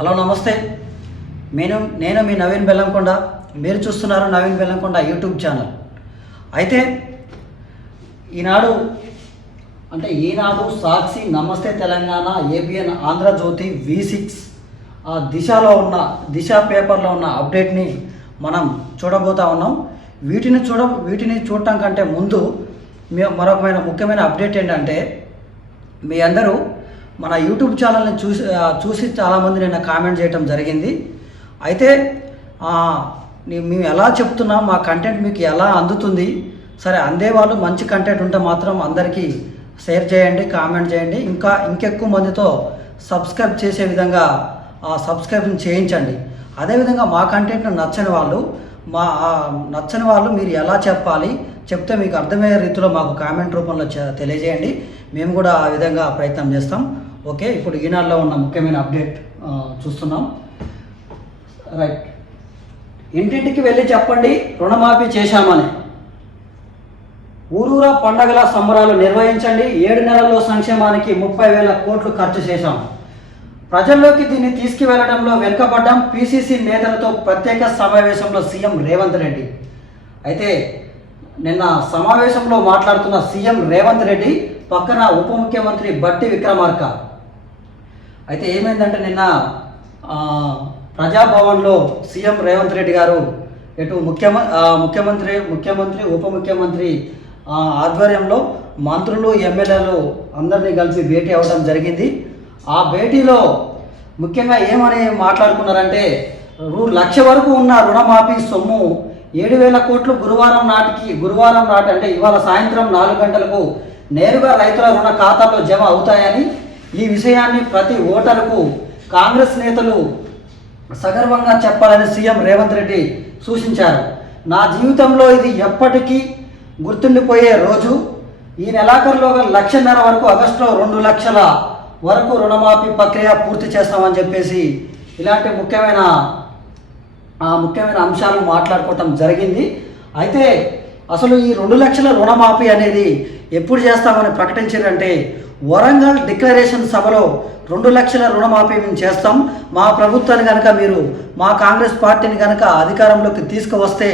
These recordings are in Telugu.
హలో నమస్తే. నేను మీ నవీన్ బెల్లంకొండ. మీరు చూస్తున్నారు నవీన్ బెల్లంకొండ యూట్యూబ్ ఛానల్. అయితే ఈనాడు సాక్షి, నమస్తే తెలంగాణ, ఏబిఎన్, ఆంధ్రజ్యోతి, V6 దిశ పేపర్లో ఉన్న అప్డేట్ని మనం చూడబోతా ఉన్నాం. వీటిని చూడటం కంటే ముందు మరొక ముఖ్యమైన అప్డేట్ ఏంటంటే, మీ అందరూ మన యూట్యూబ్ ఛానల్ని చూసి చాలామంది నిన్న కామెంట్ చేయడం జరిగింది. అయితే మేము ఎలా చెప్తున్నాం, మా కంటెంట్ మీకు ఎలా అందుతుంది, సరే అందేవాళ్ళు మంచి కంటెంట్ ఉంటే మాత్రం అందరికీ షేర్ చేయండి, కామెంట్ చేయండి, ఇంకెక్కువ మందితో సబ్స్క్రైబ్ చేసే విధంగా సబ్స్క్రైబ్ చేయించండి. అదేవిధంగా మా కంటెంట్ నచ్చని వాళ్ళు మీరు ఎలా చెప్తే మీకు అర్థమయ్యే రీతిలో మాకు కామెంట్ రూపంలో తెలియజేయండి. మేము కూడా ఆ విధంగా ప్రయత్నం చేస్తాం. ఓకే, ఇప్పుడు ఈనాడులో ఉన్న ముఖ్యమైన అప్డేట్ చూస్తున్నాం. రైట్. ఇంటింటికి వెళ్ళి చెప్పండి రుణమాఫీ చేశామని. ఊరూరా పండగల సంబరాలు నిర్వహించండి. 7 నెలల్లో సంక్షేమానికి 30,000 కోట్లు ఖర్చు చేశాం. ప్రజల్లోకి దీన్ని తీసుకువెళ్లడంలో వెనుకబడ్డాం. PCC నేతలతో ప్రత్యేక సమావేశంలో సీఎం రేవంత్ రెడ్డి. అయితే నిన్న సమావేశంలో మాట్లాడుతున్న సీఎం రేవంత్ రెడ్డి పక్కన ఉప ముఖ్యమంత్రి బట్టి విక్రమార్క. అయితే ఏమైందంటే, నిన్న ప్రజాభవన్లో సీఎం రేవంత్ రెడ్డి గారు ఇటు ముఖ్యమంత్రి ఉప ముఖ్యమంత్రి ఆధ్వర్యంలో మంత్రులు, ఎమ్మెల్యేలు అందరినీ కలిసి భేటీ అవ్వడం జరిగింది. ఆ భేటీలో ముఖ్యంగా ఏమని మాట్లాడుకున్నారంటే, 1,00,000 వరకు ఉన్న రుణమాఫీ సొమ్ము 7,000 కోట్లు గురువారం నాటి అంటే ఇవాళ సాయంత్రం 4 గంటలకు నేరుగా రైతుల రుణ ఖాతాల్లో జమ అవుతాయని, ఈ విషయాన్ని ప్రతి ఓటరుకు కాంగ్రెస్ నేతలు సగర్వంగా చెప్పాలని సీఎం రేవంత్ రెడ్డి సూచించారు. నా జీవితంలో ఇది ఎప్పటికీ గుర్తుండిపోయే రోజు. ఈ నెలాఖరులో 1,50,000 వరకు, ఆగస్టులో 2 లక్షల వరకు రుణమాఫీ ప్రక్రియ పూర్తి చేస్తామని చెప్పేసి ఇలాంటి ముఖ్యమైన అంశాలు మాట్లాడుకోవటం జరిగింది. అయితే అసలు ఈ 2 లక్షల రుణమాఫీ అనేది ఎప్పుడు చేస్తామని ప్రకటించారంటే, వరంగల్ డిక్లరేషన్ సభలో 2 లక్షల రుణమాఫీ మేము చేస్తాం, మా ప్రభుత్వాన్ని కనుక మీరు మా కాంగ్రెస్ పార్టీని కనుక అధికారంలోకి తీసుకువస్తే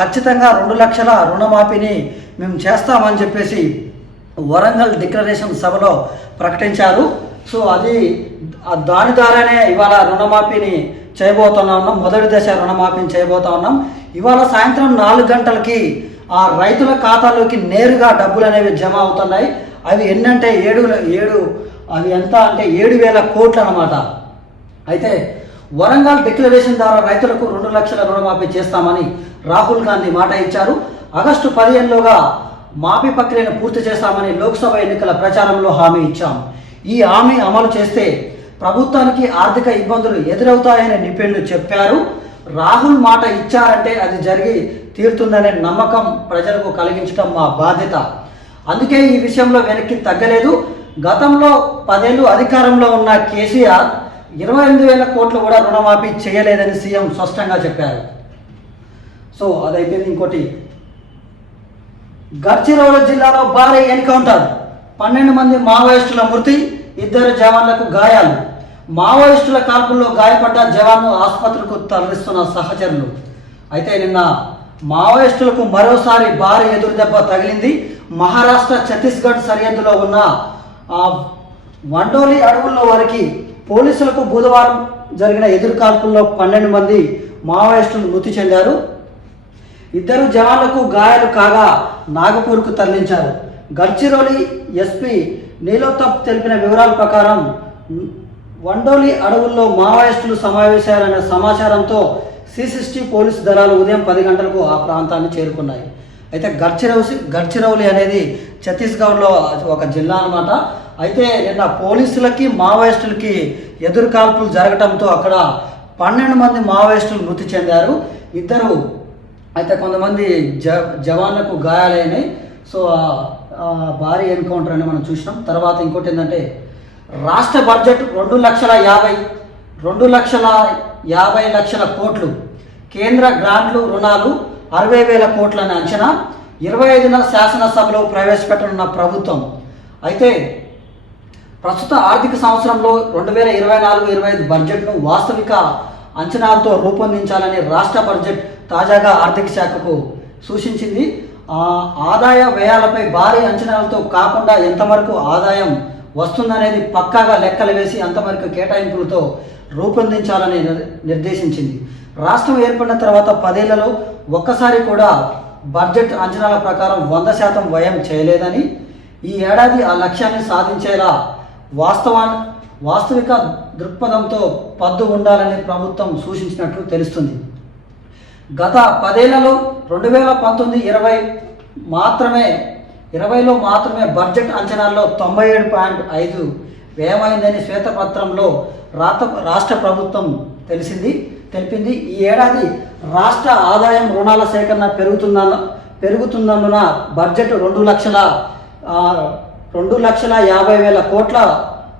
ఖచ్చితంగా 2 లక్షల రుణమాఫీని మేము చేస్తామని చెప్పేసి వరంగల్ డిక్లరేషన్ సభలో ప్రకటించారు. సో దాని ద్వారానే ఇవాళ రుణమాఫీని చేయబోతున్నా ఉన్నాం. మొదటి దశ రుణమాఫీని చేయబోతా ఉన్నాం. ఇవాళ సాయంత్రం 4 గంటలకి రైతుల ఖాతాలోకి నేరుగా డబ్బులు అనేవి జమ అవుతున్నాయి. అవి ఎన్నంటే అవి ఎంత అంటే 7,000 కోట్లు అన్నమాట. అయితే వరంగల్ డిక్లరేషన్ ద్వారా రైతులకు 2 లక్షల రుణమాఫీ చేస్తామని రాహుల్ గాంధీ మాట ఇచ్చారు. ఆగస్టు 15లోగా మాఫీ ప్రక్రియను పూర్తి చేస్తామని లోక్సభ ఎన్నికల ప్రచారంలో హామీ ఇచ్చాం. ఈ హామీ అమలు చేస్తే ప్రభుత్వానికి ఆర్థిక ఇబ్బందులు ఎదురవుతాయని నిపుణులు చెప్పారు. రాహుల్ మాట ఇచ్చారంటే అది జరిగి తీరుతుందనే నమ్మకం ప్రజలకు కలిగించడం మా బాధ్యత. అందుకే ఈ విషయంలో వెనక్కి తగ్గలేదు. గతంలో 10 ఏళ్ళు అధికారంలో ఉన్న కేసీఆర్ 28,000 కోట్లు కూడా రుణమాఫీ చేయలేదని సీఎం స్పష్టంగా చెప్పారు. సో అదైపోయింది. ఇంకోటి, గడ్చిరోలి జిల్లాలో భారీ ఎన్కౌంటర్, 12 మంది మావోయిస్టుల మృతి, 2 జవాన్లకు గాయాలు. మావోయిస్టుల కాల్పుల్లో గాయపడ్డ జవాన్ను ఆసుపత్రికి తరలిస్తున్న సహచరులు. అయితే నిన్న మావోయిస్టులకు మరోసారి భారీ ఎదురుదెబ్బ తగిలింది. మహారాష్ట్ర ఛత్తీస్గఢ్ సరిహద్దులో ఉన్న వండోలి అడవుల్లో వారికి పోలీసులకు బుధవారం జరిగిన ఎదురుకాల్పుల్లో 12 మంది మావోయిస్టులు మృతి చెందారు. 2 జవాన్లకు గాయాలు కాగా నాగపూర్కు తరలించారు. గడ్చిరోలి ఎస్పీ నీలోతప్ తెలిపిన వివరాల ప్రకారం వండోలి అడవుల్లో మావోయిస్టులు సమావేశాలనే సమాచారంతో C60 పోలీసు దళాలు ఉదయం 10 గంటలకు ఆ ప్రాంతాన్ని చేరుకున్నాయి. అయితే గడ్చిరోలి అనేది ఛత్తీస్గఢ్లో ఒక జిల్లా అన్నమాట. అయితే నిన్న పోలీసులకి మావోయిస్టులకి ఎదురు కాల్పులు జరగడంతో అక్కడ 12 మంది మావోయిస్టులు మృతి చెందారు. అయితే కొంతమంది జవాన్లకు గాయాలైనాయి. సో భారీ ఎన్కౌంటర్ అని మనం చూసినాం. తర్వాత ఇంకోటి ఏంటంటే, రాష్ట్ర బడ్జెట్ 2,50,00,000 కోట్లు, కేంద్ర గ్రాంట్లు రుణాలు 60,000 కోట్లని అంచనా. 25న శాసనసభలో ప్రవేశపెట్టనున్న ప్రభుత్వం. అయితే ప్రస్తుత ఆర్థిక సంవత్సరంలో 2024-25 బడ్జెట్ను వాస్తవిక అంచనాలతో రూపొందించాలని రాష్ట్ర బడ్జెట్ తాజాగా ఆర్థిక శాఖకు సూచించింది. ఆదాయ వ్యయాలపై భారీ అంచనాలతో కాకుండా ఎంతవరకు ఆదాయం వస్తుందనేది పక్కాగా లెక్కలు వేసి అంతవరకు కేటాయింపులతో రూపొందించాలని నిర్దేశించింది. రాష్ట్రం ఏర్పడిన తర్వాత 10 ఏళ్లలో ఒక్కసారి కూడా బడ్జెట్ అంచనాల ప్రకారం 100% వ్యయం చేయలేదని, ఈ ఏడాది ఆ లక్ష్యాన్ని సాధించేలా వాస్తవిక దృక్పథంతో పద్దు ఉండాలని ప్రభుత్వం సూచించినట్లు తెలుస్తుంది. గత 10 ఏళ్లలో 2019-20 మాత్రమే బడ్జెట్ అంచనాల్లో 97.5 వ్యయమైందని శ్వేతపత్రంలో రాష్ట్ర ప్రభుత్వం తెలిపింది. ఈ ఏడాది రాష్ట్ర ఆదాయం రుణాల సేకరణ పెరుగుతున్నందున బడ్జెట్ 2,50,000 కోట్ల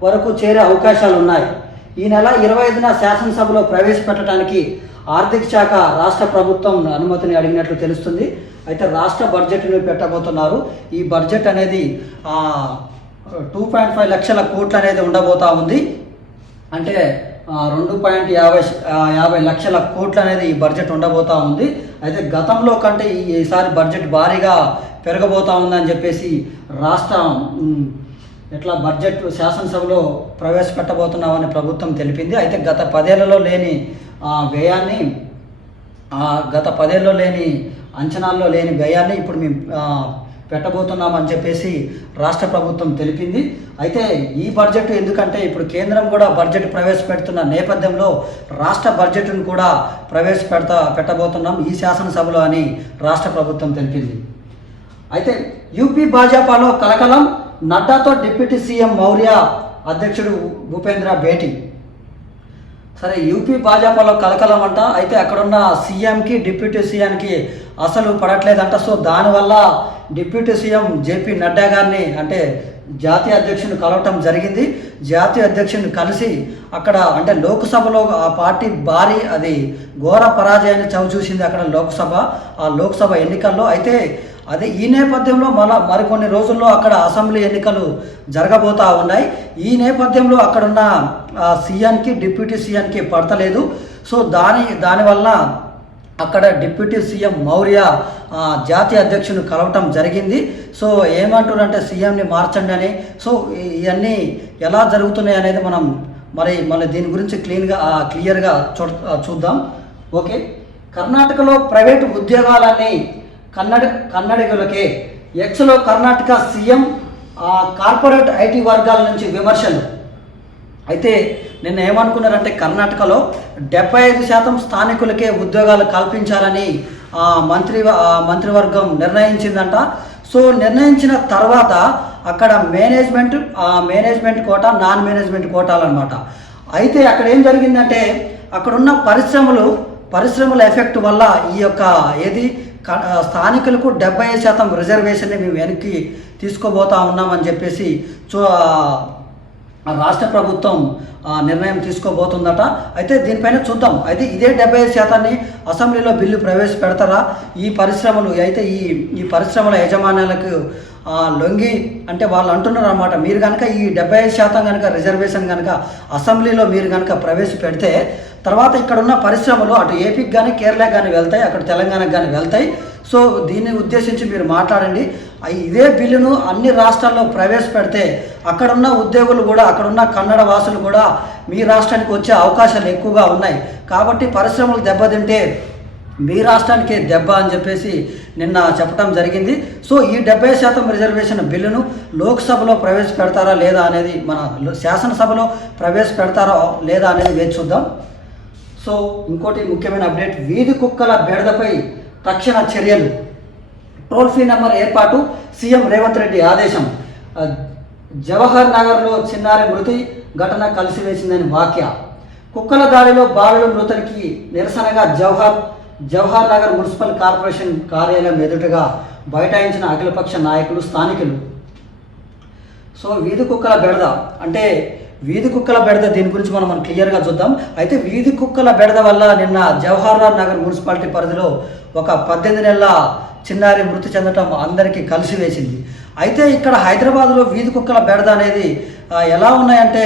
వరకు చేరే అవకాశాలు ఉన్నాయి. ఈ నెల 25న శాసనసభలో ప్రవేశపెట్టడానికి ఆర్థిక శాఖ రాష్ట్ర ప్రభుత్వం అనుమతిని అడిగినట్లు తెలుస్తుంది. అయితే రాష్ట్ర బడ్జెట్ను పెట్టబోతున్నారు. ఈ బడ్జెట్ అనేది 2.5 లక్షల కోట్లు అనేది ఉండబోతా ఉంది. అంటే 2.50 లక్షల కోట్లు అనేది ఈ బడ్జెట్ ఉండబోతా ఉంది. అయితే గతంలో కంటే ఈసారి బడ్జెట్ భారీగా పెరగబోతా ఉందని చెప్పేసి రాష్ట్రం బడ్జెట్ శాసనసభలో ప్రవేశపెట్టబోతున్నామని ప్రభుత్వం తెలిపింది. అయితే గత 10 ఏళ్లలో లేని వ్యయాన్ని గత 10 ఏళ్లలో లేని అంచనాల్లో లేని వ్యయాన్ని ఇప్పుడు మేము పెట్టబోతున్నామని చెప్పేసి రాష్ట్ర ప్రభుత్వం తెలిపింది. అయితే ఈ బడ్జెట్ ఎందుకంటే ఇప్పుడు కేంద్రం కూడా బడ్జెట్ ప్రవేశపెడుతున్న నేపథ్యంలో రాష్ట్ర బడ్జెట్ను కూడా పెట్టబోతున్నాం ఈ శాసనసభలో అని రాష్ట్ర ప్రభుత్వం తెలిపింది. అయితే యూపీ భాజపాలో కలకలం, నడ్డాతో డిప్యూటీ సీఎం మౌర్య అధ్యక్షుడు భూపేంద్ర భేటీ. సరే, యూపీ భాజపాలో కలకలం అంట. అయితే అక్కడున్న సీఎంకి డిప్యూటీ సీఎంకి అసలు పడట్లేదంట. సో దానివల్ల డిప్యూటీ సీఎం జేపీ నడ్డా గారిని అంటే జాతీయ అధ్యక్షుని కలవటం జరిగింది. జాతీయ అధ్యక్షుని కలిసి అక్కడ అంటే లోక్సభలో ఆ పార్టీ ఘోర పరాజయాన్ని చవిచూసింది అక్కడ లోక్సభ ఎన్నికల్లో. అయితే ఈ నేపథ్యంలో మరికొన్ని రోజుల్లో అక్కడ అసెంబ్లీ ఎన్నికలు జరగబోతా ఉన్నాయి. ఈ నేపథ్యంలో అక్కడున్న సీఎంకి డిప్యూటీ సీఎంకి పడతలేదు. సో దానివల్ల అక్కడ డిప్యూటీ సీఎం మౌర్య జాతీయ అధ్యక్షుని కలవటం జరిగింది. సో ఏమంటున్నారంటే సీఎంని మార్చండి అని. సో ఇవన్నీ ఎలా జరుగుతున్నాయి అనేది మనం మళ్ళీ దీని గురించి క్లియర్గా చూద్దాం. ఓకే, కర్ణాటకలో ప్రైవేటు ఉద్యోగాలన్నీ కన్నడిగులకే. ఎక్స్లో కర్ణాటక సీఎం కార్పొరేట్ ఐటీ వర్గాల నుంచి విమర్శలు. అయితే నిన్న ఏమనుకున్నారంటే కర్ణాటకలో 75% స్థానికులకే ఉద్యోగాలు కల్పించాలని మంత్రివర్గం నిర్ణయించిందంట. సో నిర్ణయించిన తర్వాత అక్కడ మేనేజ్మెంట్ కోటా, నాన్ మేనేజ్మెంట్ కోటాలు అనమాట. అయితే అక్కడ ఏం జరిగిందంటే అక్కడున్న పరిశ్రమల ఎఫెక్ట్ వల్ల ఈ యొక్క స్థానికులకు 75% రిజర్వేషన్ని మేము వెనక్కి తీసుకోబోతా ఉన్నామని చెప్పేసి రాష్ట్ర ప్రభుత్వం నిర్ణయం తీసుకోబోతుందట. అయితే దీనిపైన చూద్దాం. అయితే ఇదే 75% అసెంబ్లీలో బిల్లు ప్రవేశపెడతారా? ఈ పరిశ్రమల యజమానులకు లొంగి అంటే వాళ్ళు అంటున్నారు అన్నమాట, మీరు కనుక ఈ 75% కనుక రిజర్వేషన్ కనుక అసెంబ్లీలో మీరు కనుక ప్రవేశపెడితే తర్వాత ఇక్కడ ఉన్న పరిశ్రమలు అటు ఏపీకి కానీ కేరళకి కానీ వెళ్తాయి, అక్కడ తెలంగాణకు కానీ వెళ్తాయి. సో దీన్ని ఉద్దేశించి మీరు మాట్లాడండి. ఇదే బిల్లును అన్ని రాష్ట్రాల్లో ప్రవేశపెడితే అక్కడున్న ఉద్యోగులు కూడా అక్కడున్న కన్నడ వాసులు కూడా మీ రాష్ట్రానికి వచ్చే అవకాశాలు ఎక్కువగా ఉన్నాయి. కాబట్టి పరిశ్రమలు దెబ్బతింటే మీ రాష్ట్రానికే దెబ్బ అని చెప్పేసి నిన్న చెప్పడం జరిగింది. సో ఈ 70% రిజర్వేషన్ బిల్లును లోక్సభలో ప్రవేశపెడతారా లేదా అనేది మన శాసనసభలో ప్రవేశపెడతారా లేదా అనేది వేచి చూద్దాం. సో ఇంకోటి ముఖ్యమైన అప్డేట్, వీధి కుక్కల బెడదపై తక్షణ చర్యలు. టోల్ ఫ్రీ నెంబర్ ఏర్పాటు, సీఎం రేవంత్ రెడ్డి ఆదేశం. జవహర్ నగర్లో చిన్నారి మృతి ఘటన కలిసివేసిందని వ్యాఖ్య. కుక్కల దాడిలో బాలుల మృతికి నిరసనగా జవహర్ నగర్ మున్సిపల్ కార్పొరేషన్ కార్యాలయం ఎదుటగా బైఠాయించిన అఖిలపక్ష నాయకులు, స్థానికులు. సో వీధి కుక్కల బెడద అంటే వీధి కుక్కల బెడద దీని గురించి మనం క్లియర్గా చూద్దాం. అయితే వీధి కుక్కల బెడద వల్ల నిన్న జవహర్ నగర్ మున్సిపాలిటీ పరిధిలో ఒక 18 నెలల చిన్నారి మృతి చెందటం అందరికీ కలిసివేసింది. అయితే ఇక్కడ హైదరాబాద్లో వీధి కుక్కల బెడద అనేది ఎలా ఉన్నాయంటే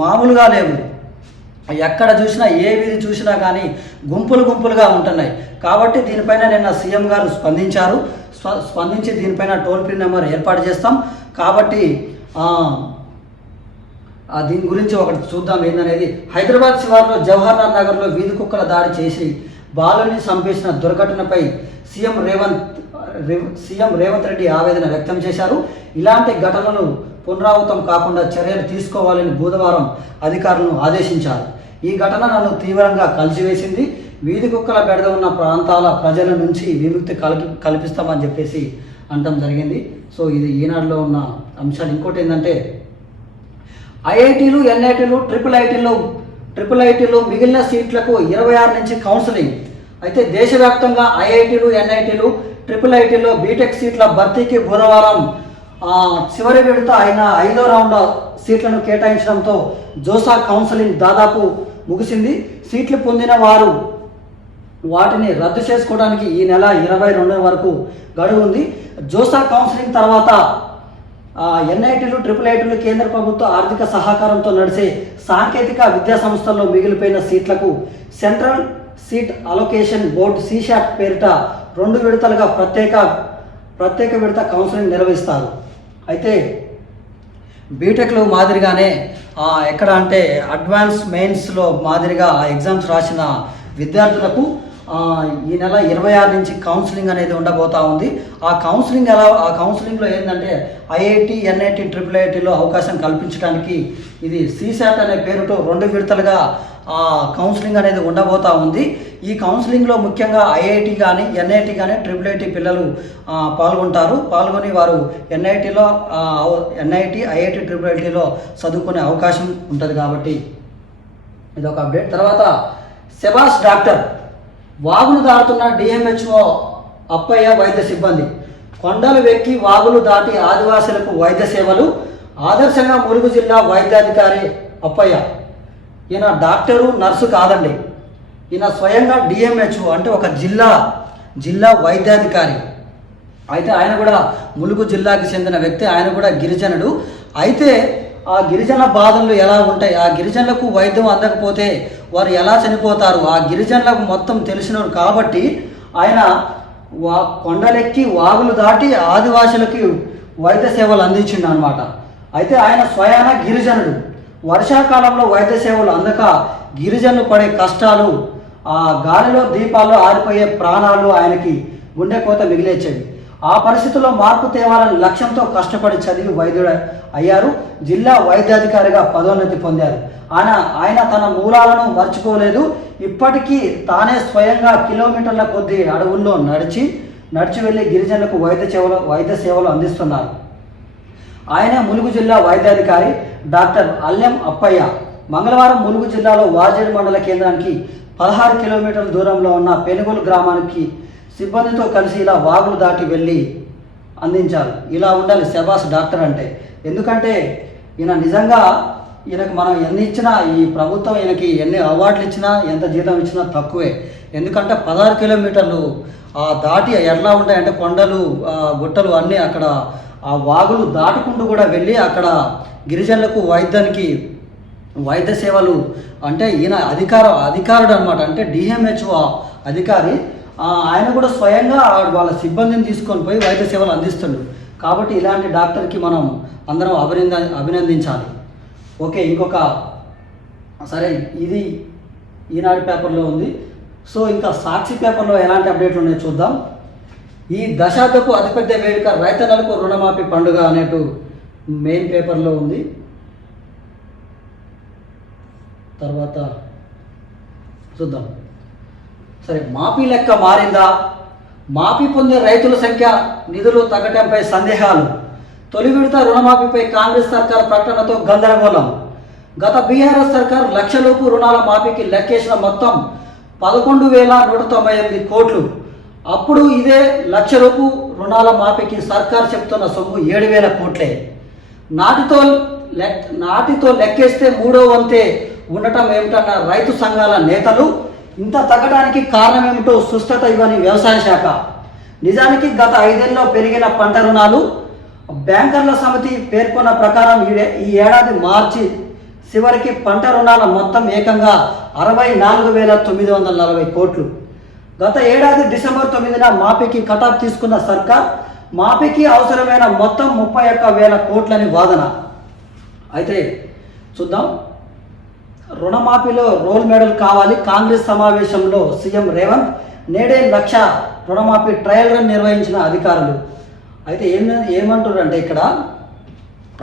మామూలుగా లేవు. ఎక్కడ చూసినా ఏ వీధి చూసినా కానీ గుంపులుగా ఉంటున్నాయి. కాబట్టి దీనిపైన నిన్న సీఎం గారు స్పందించి దీనిపైన టోల్ ఫ్రీ నెంబర్ ఏర్పాటు చేస్తాం. కాబట్టి దీని గురించి ఒకటి చూద్దాం ఏందనేది. హైదరాబాద్ శివార్లో జవహర్లాల్ నగర్లో వీధి కుక్కల దాడి చేసి బాలుని చంపేసిన దుర్ఘటనపై సీఎం రేవంత్ రెడ్డి ఆవేదన వ్యక్తం చేశారు. ఇలాంటి ఘటనలు పునరావృతం కాకుండా చర్యలు తీసుకోవాలని బుధవారం అధికారులను ఆదేశించారు. ఈ ఘటన నన్ను తీవ్రంగా కలిసివేసింది. వీధి కుక్కల బెడద ఉన్న ప్రాంతాల ప్రజల నుంచి విముక్తి కల్పిస్తామని చెప్పేసి అనటం జరిగింది. సో ఇది ఈనాడులో ఉన్న అంశాలు. ఇంకోటి ఏంటంటే ఐఐటీలు, ఎన్ఐటీలు, ట్రిపుల్ ఐటీలు మిగిలిన సీట్లకు 26 నుంచి కౌన్సిలింగ్. అయితే దేశవ్యాప్తంగా ఐఐటీలు, ఎన్ఐటీలు, ట్రిపుల్ ఐటీలో బీటెక్ సీట్ల భర్తీకి బుధవారం చివరి విడత అయిన 5వ రౌండ్ సీట్లను కేటాయించడంతో జోసా కౌన్సిలింగ్ దాదాపు ముగిసింది. సీట్లు పొందిన వారు వాటిని రద్దు చేసుకోవడానికి ఈ నెల 22 వరకు గడువు ఉంది. జోసా కౌన్సిలింగ్ తర్వాత ఎన్ఐటీలు, ట్రిపుల్ ఐటీలు కేంద్ర ప్రభుత్వ ఆర్థిక సహకారంతో నడిచే సాంకేతిక విద్యా సంస్థల్లో మిగిలిపోయిన సీట్లకు సెంట్రల్ సీట్ అలొకేషన్ బోర్డు సీశాట్ పేరిట 2 విడతలుగా ప్రత్యేక విడత కౌన్సిలింగ్ నిర్వహిస్తారు. అయితే బీటెక్లో మాదిరిగానే ఎక్కడ అంటే అడ్వాన్స్ మెయిన్స్లో మాదిరిగా ఎగ్జామ్స్ రాసిన విద్యార్థులకు ఈ నెల 26 నుంచి కౌన్సిలింగ్ అనేది ఉండబోతా ఉంది. ఆ కౌన్సిలింగ్లో ఏంటంటే ఐఐటి, ఎన్ఐటి, ట్రిపుల్ ఐటీలో అవకాశం కల్పించడానికి ఇది సీశాట్ అనే పేరుతో 2 విడతలుగా కౌన్సిలింగ్ అనేది ఉండబోతా ఉంది. ఈ కౌన్సిలింగ్లో ముఖ్యంగా ఐఐటి కానీ, ఎన్ఐటి కానీ, ట్రిపుల్ ఐటీ పిల్లలు పాల్గొని వారు ఎన్ఐటి, ఐఐటి, ట్రిపుల్ ఐటీలో చదువుకునే అవకాశం ఉంటుంది. కాబట్టి ఇదొక అప్డేట్. తర్వాత సెబాస్ డాక్టర్ వాగులు దాటుతున్న డిఎంహెచ్ఓ అప్పయ్య వైద్య సిబ్బంది కొండలు వెక్కి వాగులు దాటి ఆదివాసులకు వైద్య సేవలు ఆదర్శంగా ములుగు జిల్లా వైద్యాధికారి అప్పయ్య. ఈయన డాక్టరు, నర్సు కాదండి. ఈయన స్వయంగా డిఎంహెచ్ఓ అంటే ఒక జిల్లా వైద్యాధికారి. అయితే ఆయన కూడా ములుగు జిల్లాకి చెందిన వ్యక్తి. ఆయన కూడా గిరిజనుడు. అయితే ఆ గిరిజన బాధలు ఎలా ఉంటాయి, ఆ గిరిజనులకు వైద్యం అందకపోతే వారు ఎలా చనిపోతారు, ఆ గిరిజనులకు మొత్తం తెలిసినవారు కాబట్టి ఆయన కొండలెక్కి వాగులు దాటి ఆదివాసులకి వైద్య సేవలు అందించిండు అనమాట. అయితే ఆయన స్వయాన గిరిజనుడు. వర్షాకాలంలో వైద్య సేవలు అందక గిరిజనులు పడే కష్టాలు, ఆ గాలిలో దీపాల్లో ఆరిపోయే ప్రాణాలు ఆయనకి గుండె కోత మిగిలేచేవి. ఆ పరిస్థితుల్లో మార్పు తేవాలని లక్ష్యంతో కష్టపడి చదివి వైద్యుడు అయ్యారు. జిల్లా వైద్యాధికారిగా పదోన్నతి పొందారు. ఆయన తన మూలాలను మర్చిపోలేదు. ఇప్పటికీ తానే స్వయంగా కిలోమీటర్ల కొద్దీ అడవుల్లో నడిచి వెళ్ళి గిరిజనులకు వైద్య సేవలు అందిస్తున్నారు. ఆయన ములుగు జిల్లా వైద్యాధికారి డాక్టర్ అల్లెం అప్పయ్య. మంగళవారం ములుగు జిల్లాలో వాజేడు మండల కేంద్రానికి 16 కిలోమీటర్ల దూరంలో ఉన్న పెనుగోలు గ్రామానికి సిబ్బందితో కలిసి ఇలా వాగులు దాటి వెళ్ళి అందించారు. ఇలా ఉండాలి సెబాస్ డాక్టర్ అంటే. ఎందుకంటే ఈయన నిజంగా ఈయనకు మనం ఎన్ని ఇచ్చినా, ఈ ప్రభుత్వం ఈయనకి ఎన్ని అవార్డులు ఇచ్చినా, ఎంత జీతం ఇచ్చినా తక్కువే. ఎందుకంటే 16 కిలోమీటర్లు దాటి ఎట్లా ఉంటాయంటే కొండలు, గుట్టలు అన్నీ అక్కడ ఆ వాగులు దాటుకుంటూ కూడా వెళ్ళి అక్కడ గిరిజనులకు వైద్య సేవలు అంటే ఈయన అధికారుడు అనమాట. అంటే డిఎంహెచ్ఓ అధికారి. ఆయన కూడా స్వయంగా వాళ్ళ సిబ్బందిని తీసుకొని పోయి వైద్య సేవలు అందిస్తుండు. కాబట్టి ఇలాంటి డాక్టర్కి మనం అందరం అభినందించాలి. ఓకే, ఇంకొక సరే ఇది ఈనాడు పేపర్లో ఉంది. సో ఇంకా సాక్షి పేపర్లో ఎలాంటి అప్డేట్లు ఉన్నాయో చూద్దాం. ఈ దశాబ్దపు అతిపెద్ద వేడుక రైతన్నలకు రుణమాఫీ పండుగ అనేటు మెయిన్ పేపర్లో ఉంది. తర్వాత చూద్దాం. సరే, మాఫీ లెక్క మారిందా? మాఫీ పొందే రైతుల సంఖ్య, నిధులు తగ్గటంపై సందేహాలు. తొలి విడత రుణమాఫీపై కాంగ్రెస్ సర్కార్ ప్రకటనతో గందరగోళం. గత బీఆర్ఎస్ సర్కార్ లక్షలోపు రుణాల మాఫీకి లెక్కేసిన మొత్తం 11,198 కోట్లు. అప్పుడు ఇదే లక్షలోపు రుణాల మాఫీకి సర్కార్ చెప్తున్న సొమ్ము 7,000 కోట్లే. నాటితో లెక్కేస్తే 3వ వంతే ఉండటం ఏమిటన్న రైతు సంఘాల నేతలు. ఇంత తగ్గడానికి కారణం ఏమిటో స్పష్టత ఇవ్వని వ్యవసాయ శాఖ. నిజానికి గత 5 ఏళ్లలో పెరిగిన పంట రుణాలు బ్యాంకర్ల సమితి పేర్కొన్న ప్రకారం ఈ ఏడాది మార్చి చివరికి పంట రుణాల మొత్తం ఏకంగా 64,940 కోట్లు. గత ఏడాది డిసెంబర్ 9న మాఫీకి కటాఫ్ తీసుకున్న సర్కార్ మాఫీకి అవసరమైన మొత్తం 31,000 కోట్లని వాదన. అయితే చూద్దాం, రుణమాఫీలో రోల్ మోడల్ కావాలి. కాంగ్రెస్ సమావేశంలో సీఎం రేవంత్ నేడే 1,00,000 రుణమాఫీ ట్రయల్ రన్ నిర్వహించిన అధికారులు. అయితే ఏమంటారంటే ఇక్కడ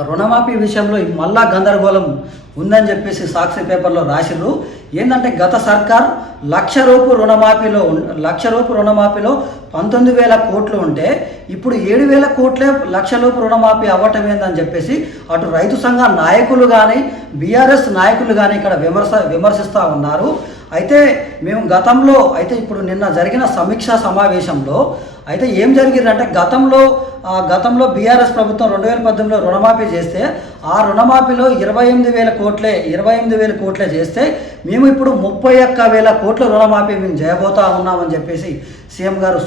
రుణమాఫీ విషయంలో మళ్ళా గందరగోళం ఉందని చెప్పేసి సాక్షి పేపర్లో రాసిర్రు. ఏంటంటే గత సర్కార్ 1,00,000 రూపు రుణమాఫీలో 19,000 కోట్లు ఉంటే ఇప్పుడు 7,000 కోట్లే 1,00,000 రుణమాఫీ అవ్వటం ఏందని చెప్పేసి అటు రైతు సంఘ నాయకులు కానీ బీఆర్ఎస్ నాయకులు కానీ ఇక్కడ విమర్శిస్తూ ఉన్నారు. అయితే మేము గతంలో అయితే ఇప్పుడు నిన్న జరిగిన సమీక్షా సమావేశంలో అయితే ఏం జరిగిందంటే గతంలో బీఆర్ఎస్ ప్రభుత్వం 2018లో రుణమాఫీ చేస్తే ఆ రుణమాఫీలో 28,000 కోట్లే చేస్తే మేము ఇప్పుడు 31,000 కోట్ల రుణమాఫీ మేము చేయబోతా ఉన్నామని చెప్పేసి సీఎం గారు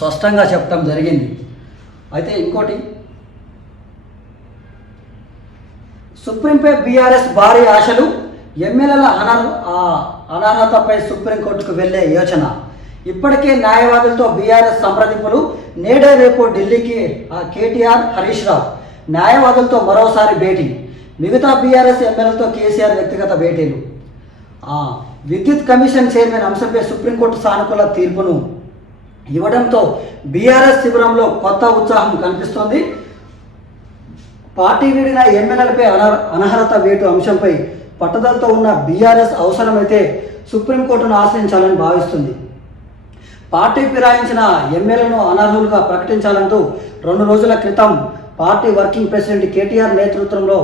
స్పష్టంగా చెప్పడం జరిగింది. అయితే ఇంకోటి, సుప్రీంపై బీఆర్ఎస్ భారీ ఆశలు, ఎమ్మెల్యేల అనర్హతపై సుప్రీంకోర్టుకు వెళ్లే యోచన. ఇప్పటికే న్యాయవాదులతో బీఆర్ఎస్ సంప్రదింపులు. నేడే రేపు ఢిల్లీకి కేటీఆర్, హరీష్ రావు న్యాయవాదులతో మరోసారి భేటీ. మిగతా బీఆర్ఎస్ ఎమ్మెల్యేలతో కేసీఆర్ వ్యక్తిగత భేటీలు. విద్యుత్ కమిషన్ చైర్మన్ అంశంపై సుప్రీంకోర్టు సానుకూల తీర్పును ఇవ్వడంతో బీఆర్ఎస్ శిబిరంలో కొత్త ఉత్సాహం కనిపిస్తోంది. పార్టీ వీడిన ఎమ్మెల్యేలపై అనర్హత వేటు అంశంపై పట్టుదలతో ఉన్న బీఆర్ఎస్ అవసరమైతే సుప్రీంకోర్టును ఆశ్రయించాలని భావిస్తుంది. పార్టీ ఫిరాయించిన ఎమ్మెల్యేలను అనర్హులుగా ప్రకటించాలంటూ 2 రోజుల క్రితం పార్టీ వర్కింగ్ ప్రెసిడెంట్ కేటీఆర్ నేతృత్వంలో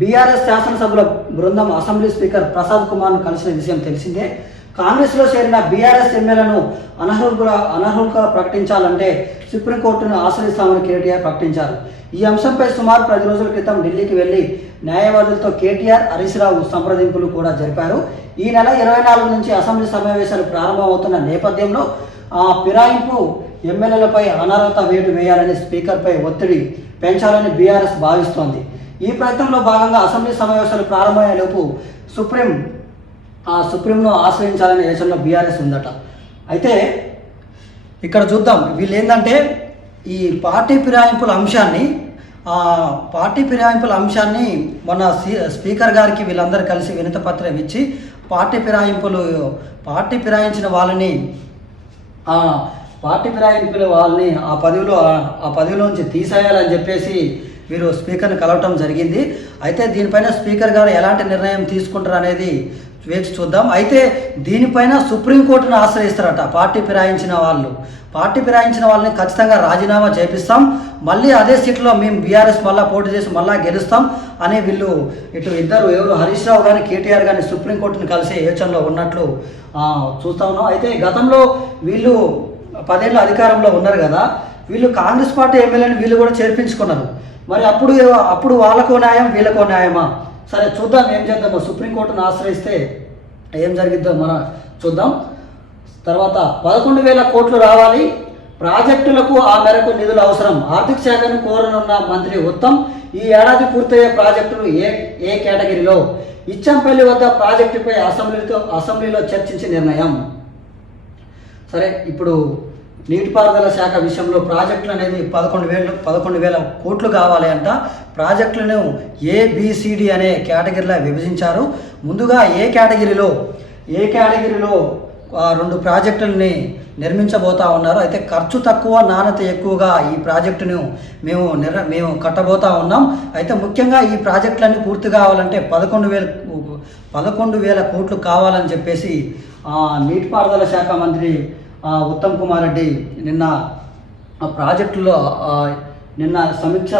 బీఆర్ఎస్ శాసనసభల బృందం అసెంబ్లీ స్పీకర్ ప్రసాద్ కుమార్ను కలిసిన విషయం తెలిసిందే. కాంగ్రెస్లో చేరిన బీఆర్ఎస్ ఎమ్మెల్యేలను అనర్హులుగా ప్రకటించాలంటే సుప్రీంకోర్టును ఆశ్రయిస్తామని కేటీఆర్ ప్రకటించారు. ఈ అంశంపై సుమారు 10 రోజుల క్రితం ఢిల్లీకి వెళ్లి న్యాయవాదులతో కేటీఆర్, హరీష్ రావు సంప్రదింపులు కూడా జరిపారు. ఈ నెల 24 నుంచి అసెంబ్లీ సమావేశాలు ప్రారంభమవుతున్న నేపథ్యంలో ఫిరాయింపు ఎమ్మెల్యేలపై అనర్హత వేటు వేయాలని స్పీకర్పై ఒత్తిడి పెంచాలని బీఆర్ఎస్ భావిస్తోంది. ఈ ప్రయత్నంలో భాగంగా అసెంబ్లీ సమావేశాలు ప్రారంభమయ్యేలోపు సుప్రీంను ఆశ్రయించాలనే యోచనలో బీఆర్ఎస్ ఉందట. అయితే ఇక్కడ చూద్దాం, వీళ్ళు ఏంటంటే ఈ పార్టీ ఫిరాయింపుల అంశాన్ని మొన్న స్పీకర్ గారికి వీళ్ళందరూ కలిసి వినతి పత్రం ఇచ్చి పార్టీ ఫిరాయించిన వాళ్ళని ఆ పదవిలోంచి తీసేయాలని చెప్పేసి వీరు స్పీకర్ని కలవటం జరిగింది. అయితే దీనిపైన స్పీకర్ గారు ఎలాంటి నిర్ణయం తీసుకుంటారు అనేది వేచి చూద్దాం. అయితే దీనిపైన సుప్రీంకోర్టును ఆశ్రయిస్తారట. పార్టీ ఫిరాయించిన వాళ్ళని ఖచ్చితంగా రాజీనామా చేపిస్తాం, మళ్ళీ అదే సీట్లో మేము బీఆర్ఎస్ మళ్ళీ పోటీ చేసి మళ్ళీ గెలుస్తాం అని వీళ్ళు ఎవరు హరీష్ రావు కానీ కేటీఆర్ కానీ సుప్రీంకోర్టును కలిసే యోచనలో ఉన్నట్లు చూస్తా ఉన్నాం. అయితే గతంలో వీళ్ళు 10 ఏళ్ళు అధికారంలో ఉన్నారు కదా, వీళ్ళు కాంగ్రెస్ పార్టీ ఎమ్మెల్యేని వీళ్ళు కూడా చేర్పించుకున్నారు. మరి అప్పుడు వాళ్ళకో న్యాయం వీళ్ళకో న్యాయమా? సరే చూద్దాం ఏం చేద్దామో. సుప్రీంకోర్టును ఆశ్రయిస్తే ఏం జరిగిద్దో మనం చూద్దాం. తర్వాత 11,000 కోట్లు రావాలి, ప్రాజెక్టులకు ఆ మేరకు నిధులు అవసరం. ఆర్థిక శాఖను కోరనున్న మంత్రి ఉత్తమ్. ఈ ఏడాది పూర్తయ్యే ప్రాజెక్టులు ఏ కేటగిరీలో? ఇచ్చంపల్లి వద్ద ప్రాజెక్టుపై అసెంబ్లీలో చర్చించి నిర్ణయం. సరే, ఇప్పుడు నీటిపారుదల శాఖ విషయంలో ప్రాజెక్టులు అనేది 11,000 కోట్లు కావాలి అంట. ప్రాజెక్టులను ABCD అనే కేటగిరీలో విభజించారు. ముందుగా ఏ కేటగిరీలో 2 ప్రాజెక్టులని నిర్మించబోతా ఉన్నారు. అయితే ఖర్చు తక్కువ, నాణ్యత ఎక్కువగా ఈ ప్రాజెక్టును మేము కట్టబోతా ఉన్నాం. అయితే ముఖ్యంగా ఈ ప్రాజెక్టులన్నీ పూర్తి కావాలంటే 11,000 కోట్లు కావాలని చెప్పేసి నీటిపారుదల శాఖ మంత్రి ఉత్తమ్ కుమార్ రెడ్డి నిన్న ప్రాజెక్టులో సమీక్ష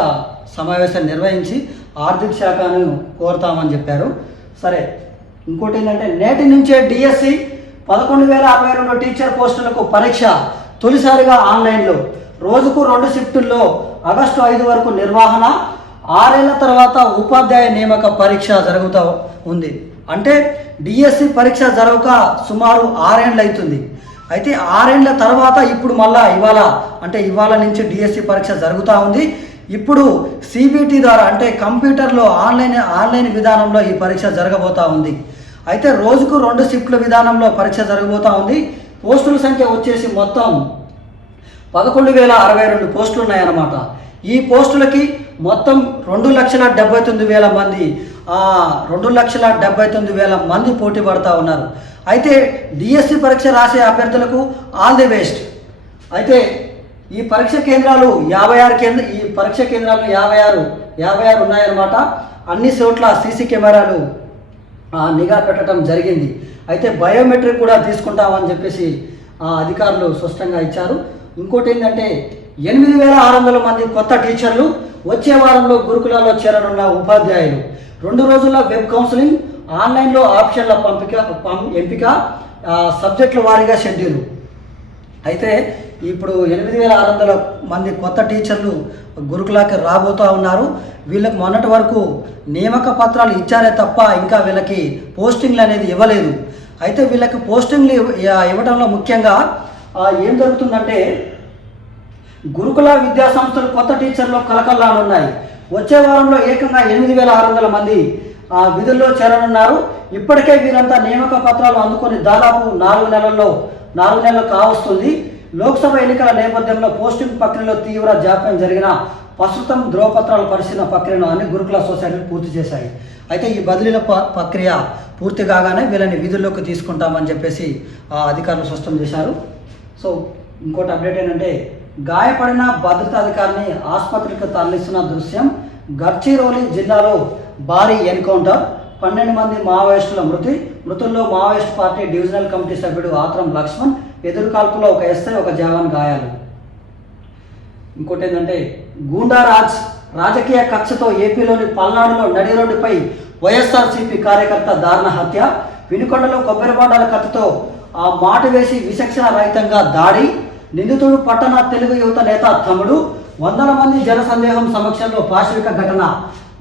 సమావేశం నిర్వహించి ఆర్థిక శాఖను కోరుతామని చెప్పారు. సరే, ఇంకోటి ఏంటంటే నేటి నుంచే డిఎస్సి 11,062 టీచర్ పోస్టులకు పరీక్ష తొలిసారిగా ఆన్లైన్లో. రోజుకు 2 షిఫ్టుల్లో ఆగస్టు 5 వరకు నిర్వహణ. 6 ఏళ్ల తర్వాత ఉపాధ్యాయ నియామక పరీక్ష జరుగుతూ ఉంది. అంటే డిఎస్సి పరీక్ష జరగక సుమారు 6 ఏళ్ళు అవుతుంది. అయితే 6 ఏళ్ల తర్వాత ఇప్పుడు మళ్ళా ఇవాళ నుంచి డిఎస్సి పరీక్ష జరుగుతూ ఉంది. ఇప్పుడు సిబిటి ద్వారా అంటే కంప్యూటర్లో ఆన్లైన్ విధానంలో ఈ పరీక్ష జరగబోతూ ఉంది. అయితే రోజుకు 2 షిఫ్ట్ల విధానంలో పరీక్ష జరగబోతూ ఉంది. పోస్టుల సంఖ్య వచ్చేసి మొత్తం 11,062 పోస్టులు ఉన్నాయన్నమాట. ఈ పోస్టులకి మొత్తం 2,79,000 మంది 2,79,000 మంది పోటీ పడుతూ ఉన్నారు. అయితే డిఎస్సి పరీక్ష రాసే అభ్యర్థులకు ఆల్ ది బెస్ట్. అయితే ఈ పరీక్ష కేంద్రాలు 56 ఉన్నాయన్నమాట. అన్ని చోట్ల సీసీ కెమెరాలు నిఘా పెట్టడం జరిగింది. అయితే బయోమెట్రిక్ కూడా తీసుకుంటామని చెప్పేసి అధికారులు స్పష్టంగా ఇచ్చారు. ఇంకోటి ఏంటంటే 8,600 మంది కొత్త టీచర్లు, వచ్చే వారంలో గురుకులాల్లో చేరనున్న ఉపాధ్యాయులు, 2 రోజుల వెబ్ కౌన్సిలింగ్, ఆన్లైన్లో ఆప్షన్ల ఎంపిక, సబ్జెక్టుల వారీగా షెడ్యూల్. అయితే ఇప్పుడు 8,600 మంది కొత్త టీచర్లు గురుకులాకి రాబోతూ ఉన్నారు. వీళ్ళకి మొన్నటి వరకు నియామక పత్రాలు ఇచ్చారే తప్ప ఇంకా వీళ్ళకి పోస్టింగ్లు అనేది ఇవ్వలేదు. అయితే వీళ్ళకి పోస్టింగ్లు ఇవ్వడంలో ముఖ్యంగా ఏం జరుగుతుందంటే గురుకుల విద్యా సంస్థలు కొత్త టీచర్లు కలకల్లానున్నాయి. వచ్చే వారంలో ఏకంగా 8,600 మంది విధుల్లో చేరనున్నారు. ఇప్పటికే వీరంతా నియామక పత్రాలు అందుకొని దాదాపు 4 నెలలు కావస్తుంది. లోక్సభ ఎన్నికల నేపథ్యంలో పోస్టింగ్ ప్రక్రియలో తీవ్ర జాప్యం జరిగిన ప్రస్తుతం ధ్రువపత్రాల పరిశీలన ప్రక్రియను అన్ని గురుకుల సొసైటీలు పూర్తి చేశాయి. అయితే ఈ బదిలీల ప్రక్రియ పూర్తి కాగానే వీళ్ళని విధుల్లోకి తీసుకుంటామని చెప్పేసి అధికారులు స్పష్టం చేశారు. సో ఇంకోటి అప్డేట్ ఏంటంటే గాయపడిన భద్రతాధికారిని ఆసుపత్రికి తరలిస్తున్న దృశ్యం. గడ్చిరోలి జిల్లాలో భారీ ఎన్కౌంటర్, 12 మంది మావోయిస్టుల మృతుల్లో మావోయిస్ట్ పార్టీ డివిజనల్ కమిటీ సభ్యుడు ఆత్రం లక్ష్మణ్, ఎదురు కాల్పులో ఒక ఎస్ఐ, ఒక జవాన్ గాయాలు. ఇంకోటి ఏంటంటే గూండారాజ్ రాజకీయ కక్షతో ఏపీలోని పల్నాడులో నడి రోడ్డుపై వైఎస్ఆర్సీపీ కార్యకర్త దారుణ హత్య. వినుకొండలో కొబ్బరి బొండాల కత్తితో మాటు వేసి విచక్షణ రహితంగా దాడి. నిందితుడు పట్టణ తెలుగు యువత నేత తమ్ముడు. 100 మంది జన సందేహం సమక్షంలో పాశవిక ఘటన.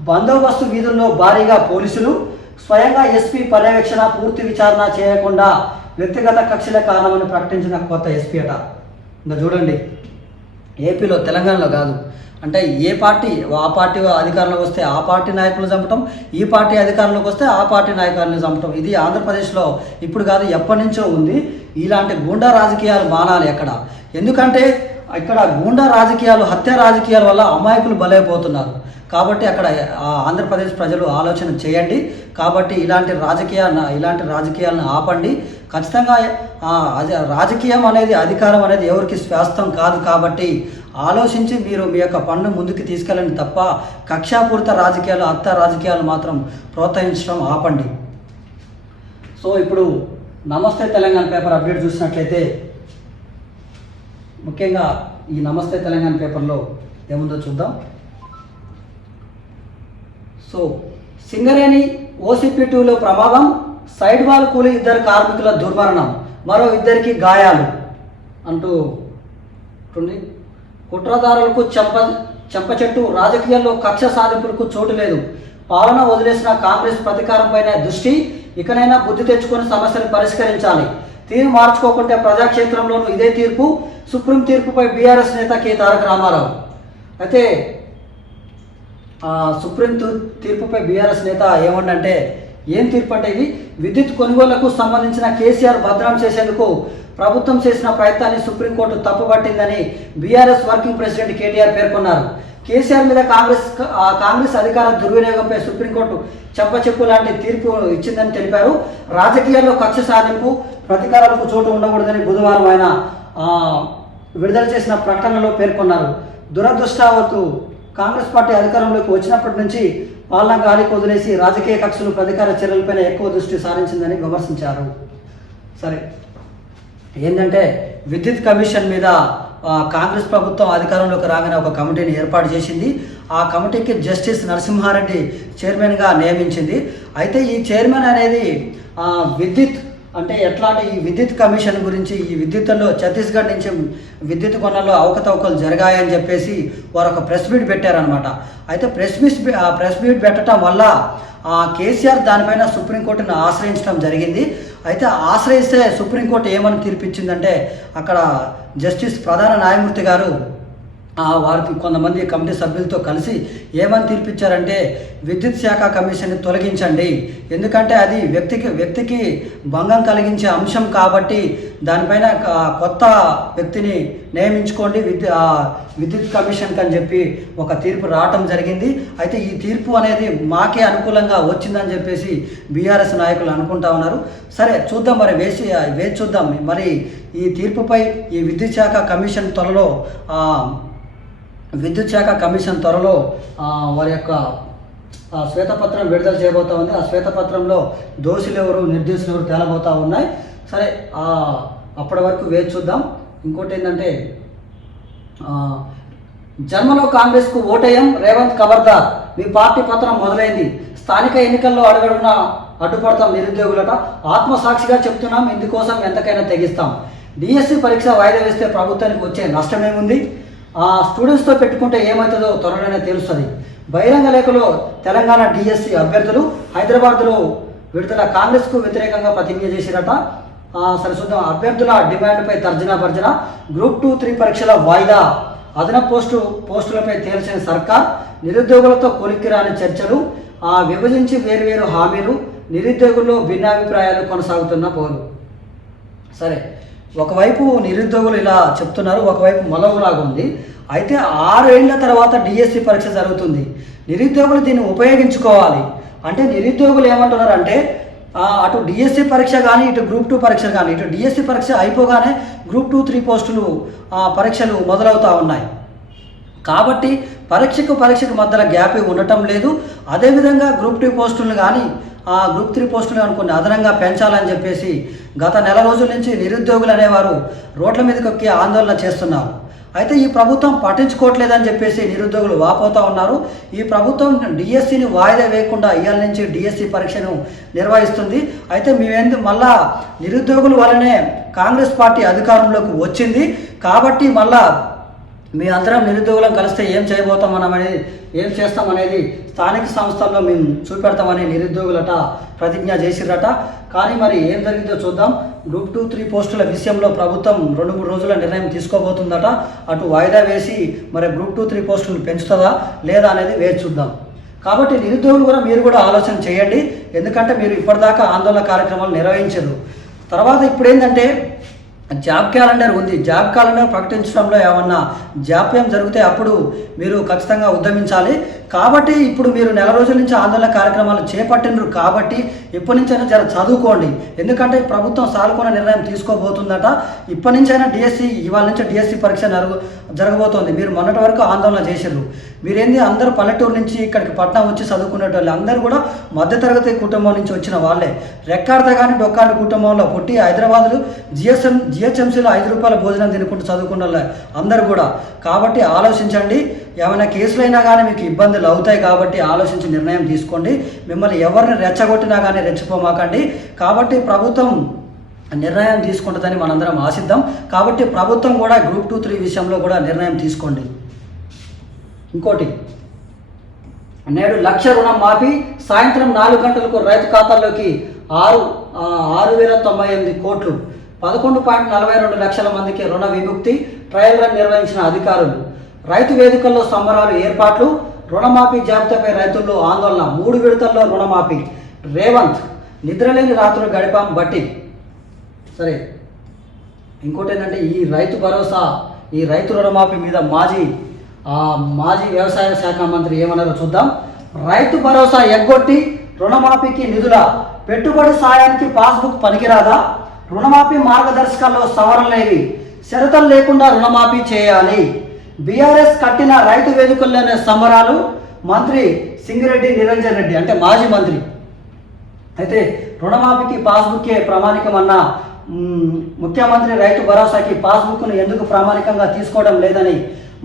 బందోబస్తు వీధుల్లో భారీగా పోలీసులు. స్వయంగా ఎస్పీ పర్యవేక్షణ, పూర్తి విచారణ చేయకుండా వ్యక్తిగత కక్షలే కారణమని ప్రకటించిన కొత్త ఎస్పీ అట. ఇంకా చూడండి, ఏపీలో, తెలంగాణలో కాదు, అంటే ఏ పార్టీ ఆ పార్టీ అధికారంలోకి వస్తే ఆ పార్టీ నాయకులు చంపటం, ఈ పార్టీ అధికారంలోకి వస్తే ఆ పార్టీ నాయకులను చంపటం. ఇది ఆంధ్రప్రదేశ్లో ఇప్పుడు కాదు, ఎప్పటి నుంచో ఉంది. ఇలాంటి గూండా రాజకీయాలు మానాలి అక్కడ. ఎందుకంటే ఇక్కడ గూండా రాజకీయాలు, హత్య రాజకీయాల వల్ల అమాయకులు బలైపోతున్నారు. కాబట్టి అక్కడ ఆంధ్రప్రదేశ్ ప్రజలు ఆలోచన చేయండి. కాబట్టి ఇలాంటి రాజకీయాలను ఆపండి. ఖచ్చితంగా రాజకీయం అనేది, అధికారం అనేది ఎవరికి శాస్త్రం కాదు. కాబట్టి ఆలోచించి మీరు మీ యొక్క పన్ను ముందుకు తీసుకెళ్ళండి తప్ప కక్షాపూరిత రాజకీయాలు, హత్య రాజకీయాలు మాత్రం ప్రోత్సహించడం ఆపండి. సో ఇప్పుడు నమస్తే తెలంగాణ పేపర్ అప్డేట్ చూసినట్లయితే ముఖ్యంగా ఈ నమస్తే తెలంగాణ పేపర్లో ఏముందో చూద్దాం. సో సింగరేణి OCP2లో ప్రమాదం, సైడ్ వాల్ కూలి 2 కార్మికుల దుర్మరణం, మరో 2కి గాయాలు అంటూ కుట్రదారులకు చెంప చెట్టు. రాజకీయాల్లో కక్ష సాధింపులకు చోటు లేదు. పాలన వదిలేసిన కాంగ్రెస్ ప్రతీకారంపైన దృష్టి. ఇకనైనా బుద్ధి తెచ్చుకొని సమస్యను పరిష్కరించాలి. తీరు మార్చుకోకుంటే ప్రజాక్షేత్రంలోనూ ఇదే తీర్పు. సుప్రీం తీర్పుపై బీఆర్ఎస్ నేత కె తారక రామారావు. అయితే సుప్రీం తీర్పుపై బీఆర్ఎస్ నేత ఏమంటే, ఏం తీర్పు అంటే ఇది విద్యుత్ కొనుగోళ్లకు సంబంధించిన కేసీఆర్ భద్రం చేసేందుకు ప్రభుత్వం చేసిన ప్రయత్నాన్ని సుప్రీంకోర్టు తప్పుపట్టిందని బీఆర్ఎస్ వర్కింగ్ ప్రెసిడెంట్ కేటీఆర్ పేర్కొన్నారు. కేసీఆర్ మీద కాంగ్రెస్ అధికార దుర్వినియోగంపై సుప్రీంకోర్టు చెప్పు లాంటి తీర్పు ఇచ్చిందని తెలిపారు. రాజకీయాల్లో కక్ష సాధింపు, ప్రతీకారాలకు చోటు ఉండకూడదని బుధవారం ఆయన విడుదల చేసిన ప్రకటనలో పేర్కొన్నారు. దురదృష్టవత్తు కాంగ్రెస్ పార్టీ అధికారంలోకి వచ్చినప్పటి నుంచి పాలన గాలికి వదిలేసి రాజకీయ కక్షలు, ప్రతీకార చర్యలపైన ఎక్కువ దృష్టి సారించిందని విమర్శించారు. సరే, ఏంటంటే విద్యుత్ కమిషన్ మీద కాంగ్రెస్ ప్రభుత్వం అధికారంలోకి రాగానే ఒక కమిటీని ఏర్పాటు చేసింది. ఆ కమిటీకి జస్టిస్ నరసింహారెడ్డి చైర్మన్గా నియమించింది. అయితే ఈ చైర్మన్ అనేది విద్యుత్ అంటే ఎట్లాంటి ఈ విద్యుత్ కమిషన్ గురించి, ఈ విద్యుత్తులో ఛత్తీస్గఢ్ నుంచి విద్యుత్ కొనలో అవకతవకలు జరిగాయని చెప్పేసి వారు ఒక ప్రెస్ మీట్ పెట్టారనమాట. అయితే ప్రెస్ మీట్ పెట్టడం వల్ల కేసీఆర్ దానిపైన సుప్రీంకోర్టును ఆశ్రయించడం జరిగింది. అయితే ఆశ్రయిస్తే సుప్రీంకోర్టు ఏమని తీర్పిచ్చిందంటే అక్కడ జస్టిస్ ప్రధాన న్యాయమూర్తి గారు వారికి కొంతమంది కమిటీ సభ్యులతో కలిసి ఏమని తీర్పిచ్చారంటే విద్యుత్ శాఖ కమిషన్ని తొలగించండి, ఎందుకంటే అది వ్యక్తికి భంగం కలిగించే అంశం కాబట్టి దానిపైన కొత్త వ్యక్తిని నియమించుకోండి విద్యుత్ కమిషన్కి అని చెప్పి ఒక తీర్పు రావటం జరిగింది. అయితే ఈ తీర్పు అనేది మాకే అనుకూలంగా వచ్చిందని చెప్పేసి బీఆర్ఎస్ నాయకులు అనుకుంటా ఉన్నారు. సరే చూద్దాం, మరి వేసి చూద్దాం మరి ఈ తీర్పుపై ఈ విద్యుత్ శాఖ కమిషన్ త్వరలో వారి యొక్క శ్వేతపత్రం విడుదల చేయబోతా ఉంది. ఆ శ్వేతపత్రంలో దోషులు ఎవరు నిర్దోషులు ఎవరు తేలబోతా ఉన్నాయి. సరే అప్పటి వరకు వేచి చూద్దాం. ఇంకోటి ఏంటంటే జన్మలో కాంగ్రెస్కు ఓటేయం, రేవంత్ ఖబర్దార్, మీ పార్టీ పత్రం మొదలైంది, స్థానిక ఎన్నికల్లో అడుగడుగునా అడ్డుపడతాం నిరుద్యోగులట, ఆత్మసాక్షిగా చెప్తున్నాం, ఇందుకోసం ఎంతకైనా తెగిస్తాం, డిఎస్సి పరీక్ష వాయిదా వేస్తే ప్రభుత్వానికి వచ్చే నష్టమేముంది, స్టూడెంట్స్తో పెట్టుకుంటే ఏమవుతుందో త్వరలోనే తెలుస్తుంది, బహిరంగ లేఖలో తెలంగాణ డిఎస్సి అభ్యర్థులు హైదరాబాద్లో విడుదల, కాంగ్రెస్కు వ్యతిరేకంగా ప్రతిజ్ఞ చేసిరట. సరే చూద్దాం. అభ్యర్థుల డిమాండ్పై తర్జన భర్జన, గ్రూప్ 2, 3 పరీక్షల వాయిదా, అదనపు పోస్టులపై తేల్చిన సర్కార్, నిరుద్యోగులతో కొలిక్కిరాని చర్చలు, విభజించి వేరువేరు హామీలు, నిరుద్యోగుల్లో భిన్నాభిప్రాయాలు కొనసాగుతున్న పోరు. సరే, ఒకవైపు నిరుద్యోగులు ఇలా చెప్తున్నారు, ఒకవైపు మలవులాగా ఉంది. అయితే 6 ఏళ్ల తర్వాత డిఎస్సి పరీక్ష జరుగుతుంది, నిరుద్యోగులు దీన్ని ఉపయోగించుకోవాలి. అంటే నిరుద్యోగులు ఏమంటున్నారు అంటే అటు డిఎస్సి పరీక్ష కానీ ఇటు గ్రూప్ 2 పరీక్ష కానీ, ఇటు డిఎస్సి పరీక్ష అయిపోగానే గ్రూప్ 2, 3 పోస్టులు పరీక్షలు మొదలవుతూ ఉన్నాయి. కాబట్టి పరీక్షకు మధ్యలో గ్యాప్ ఉండటం లేదు. అదేవిధంగా గ్రూప్ 2 పోస్టులను కానీ గ్రూప్ 3 పోస్టులు అనుకుని అదనంగా పెంచాలని చెప్పేసి గత నెల రోజుల నుంచి నిరుద్యోగులు అనేవారు రోడ్ల మీదకి ఎక్కి ఆందోళన చేస్తున్నారు. అయితే ఈ ప్రభుత్వం పట్టించుకోవట్లేదని చెప్పేసి నిరుద్యోగులు వాపోతూ ఉన్నారు. ఈ ప్రభుత్వం డిఎస్సిని వాయిదా వేయకుండా ఇవాళ నుంచి డిఎస్సి పరీక్షను నిర్వహిస్తుంది. అయితే మళ్ళా నిరుద్యోగుల వల్లనే కాంగ్రెస్ పార్టీ అధికారంలోకి వచ్చింది కాబట్టి మళ్ళా మీ అందరం నిరుద్యోగులను కలిస్తే ఏం చేస్తామనేది స్థానిక సంస్థల్లో మేము చూపెడతామని నిరుద్యోగులట ప్రతిజ్ఞ చేసిరట. కానీ మరి ఏం జరిగిందో చూద్దాం. గ్రూప్ 2, 3 పోస్టుల విషయంలో ప్రభుత్వం 2-3 రోజుల నిర్ణయం తీసుకోబోతుందట. అటు వాయిదా వేసి మరి గ్రూప్ 2, 3 పోస్టులను పెంచుతుందా లేదా అనేది వేచి చూద్దాం. కాబట్టి నిరుద్యోగులు కూడా మీరు కూడా ఆలోచన చేయండి, ఎందుకంటే మీరు ఇప్పటిదాకా ఆందోళన కార్యక్రమాలు నిర్వహించరు. తర్వాత ఇప్పుడు ఏంటంటే జాబ్ క్యాలెండర్ ఉంది. జాబ్ క్యాలెండర్ ప్రకటించడంలో ఏమన్నా జాప్యం జరిగితే అప్పుడు మీరు ఖచ్చితంగా ఉద్యమించాలి. కాబట్టి ఇప్పుడు మీరు నెల రోజుల నుంచి ఆందోళన కార్యక్రమాలు చేపట్టినరు కాబట్టి ఇప్పటి నుంచైనా జర చదువుకోండి, ఎందుకంటే ప్రభుత్వం సానుకూల నిర్ణయం తీసుకోబోతుందట. ఇప్పటి నుంచైనా ఇవాళ నుంచి డిఎస్సి పరీక్ష జరగబోతోంది. మీరు మొన్నటి వరకు ఆందోళన చేశారు. మీరేంది అందరూ పల్లెటూరు నుంచి ఇక్కడికి పట్నం వచ్చి చదువుకునేటోళ్ళు అందరూ కూడా మధ్యతరగతి కుటుంబం నుంచి వచ్చిన వాళ్ళే. రెక్కాడితే కానీ డొక్కాడి కుటుంబంలో పుట్టి హైదరాబాద్లో జిహెచ్ఎంసీలో 5 రూపాయల భోజనం తినుకుంటూ చదువుకున్న వాళ్ళే అందరూ కూడా. కాబట్టి ఆలోచించండి, ఏమైనా కేసులైనా కానీ మీకు ఇబ్బందులు అవుతాయి కాబట్టి ఆలోచించి నిర్ణయం తీసుకోండి. మిమ్మల్ని ఎవరిని రెచ్చగొట్టినా కానీ రెచ్చిపోమాకండి. కాబట్టి ప్రభుత్వం నిర్ణయం తీసుకుంటుందని మనందరం ఆశిద్దాం. కాబట్టి ప్రభుత్వం కూడా గ్రూప్ 2, 3 విషయంలో కూడా నిర్ణయం తీసుకోండి. ఇంకోటి, నేడు 1,00,000 రుణం మాఫీ, సాయంత్రం 4 గంటలకు రైతు ఖాతాల్లోకి 6,098 కోట్లు, 11.42 లక్షల మందికి రుణ విముక్తి, ట్రయల్ రన్ నిర్వహించిన అధికారులు, రైతు వేదికల్లో సంబరాలు ఏర్పాట్లు, రుణమాఫీ జాబితాపై రైతుల్లో ఆందోళన, 3 విడతల్లో రుణమాఫీ, రేవంత్ నిద్రలేని రాత్రులు గడిపాం బట్టి. సరే, ఇంకోటి ఏంటంటే ఈ రైతు రుణమాఫీ మీద మాజీ వ్యవసాయ శాఖ మంత్రి ఏమన్నారో చూద్దాం. రైతు భరోసా ఎగ్గొట్టి రుణమాఫీకి నిధుల, పెట్టుబడి సాయానికి పాస్బుక్ పనికిరాదా, రుణమాఫీ మార్గదర్శకాల్లో సవరణలేవి, షరతులు లేకుండా రుణమాఫీ చేయాలి, బీఆర్ఎస్ కట్టిన రైతు వేదికల్లోనే సంబరాలు, మంత్రి సింగిరెడ్డి నిరంజన్ రెడ్డి అంటే మాజీ మంత్రి. అయితే రుణమాఫీకి పాస్బుక్కే ప్రామాణికమన్న ముఖ్యమంత్రి రైతు భరోసాకి పాస్బుక్ను ఎందుకు ప్రామాణికంగా తీసుకోవడం లేదని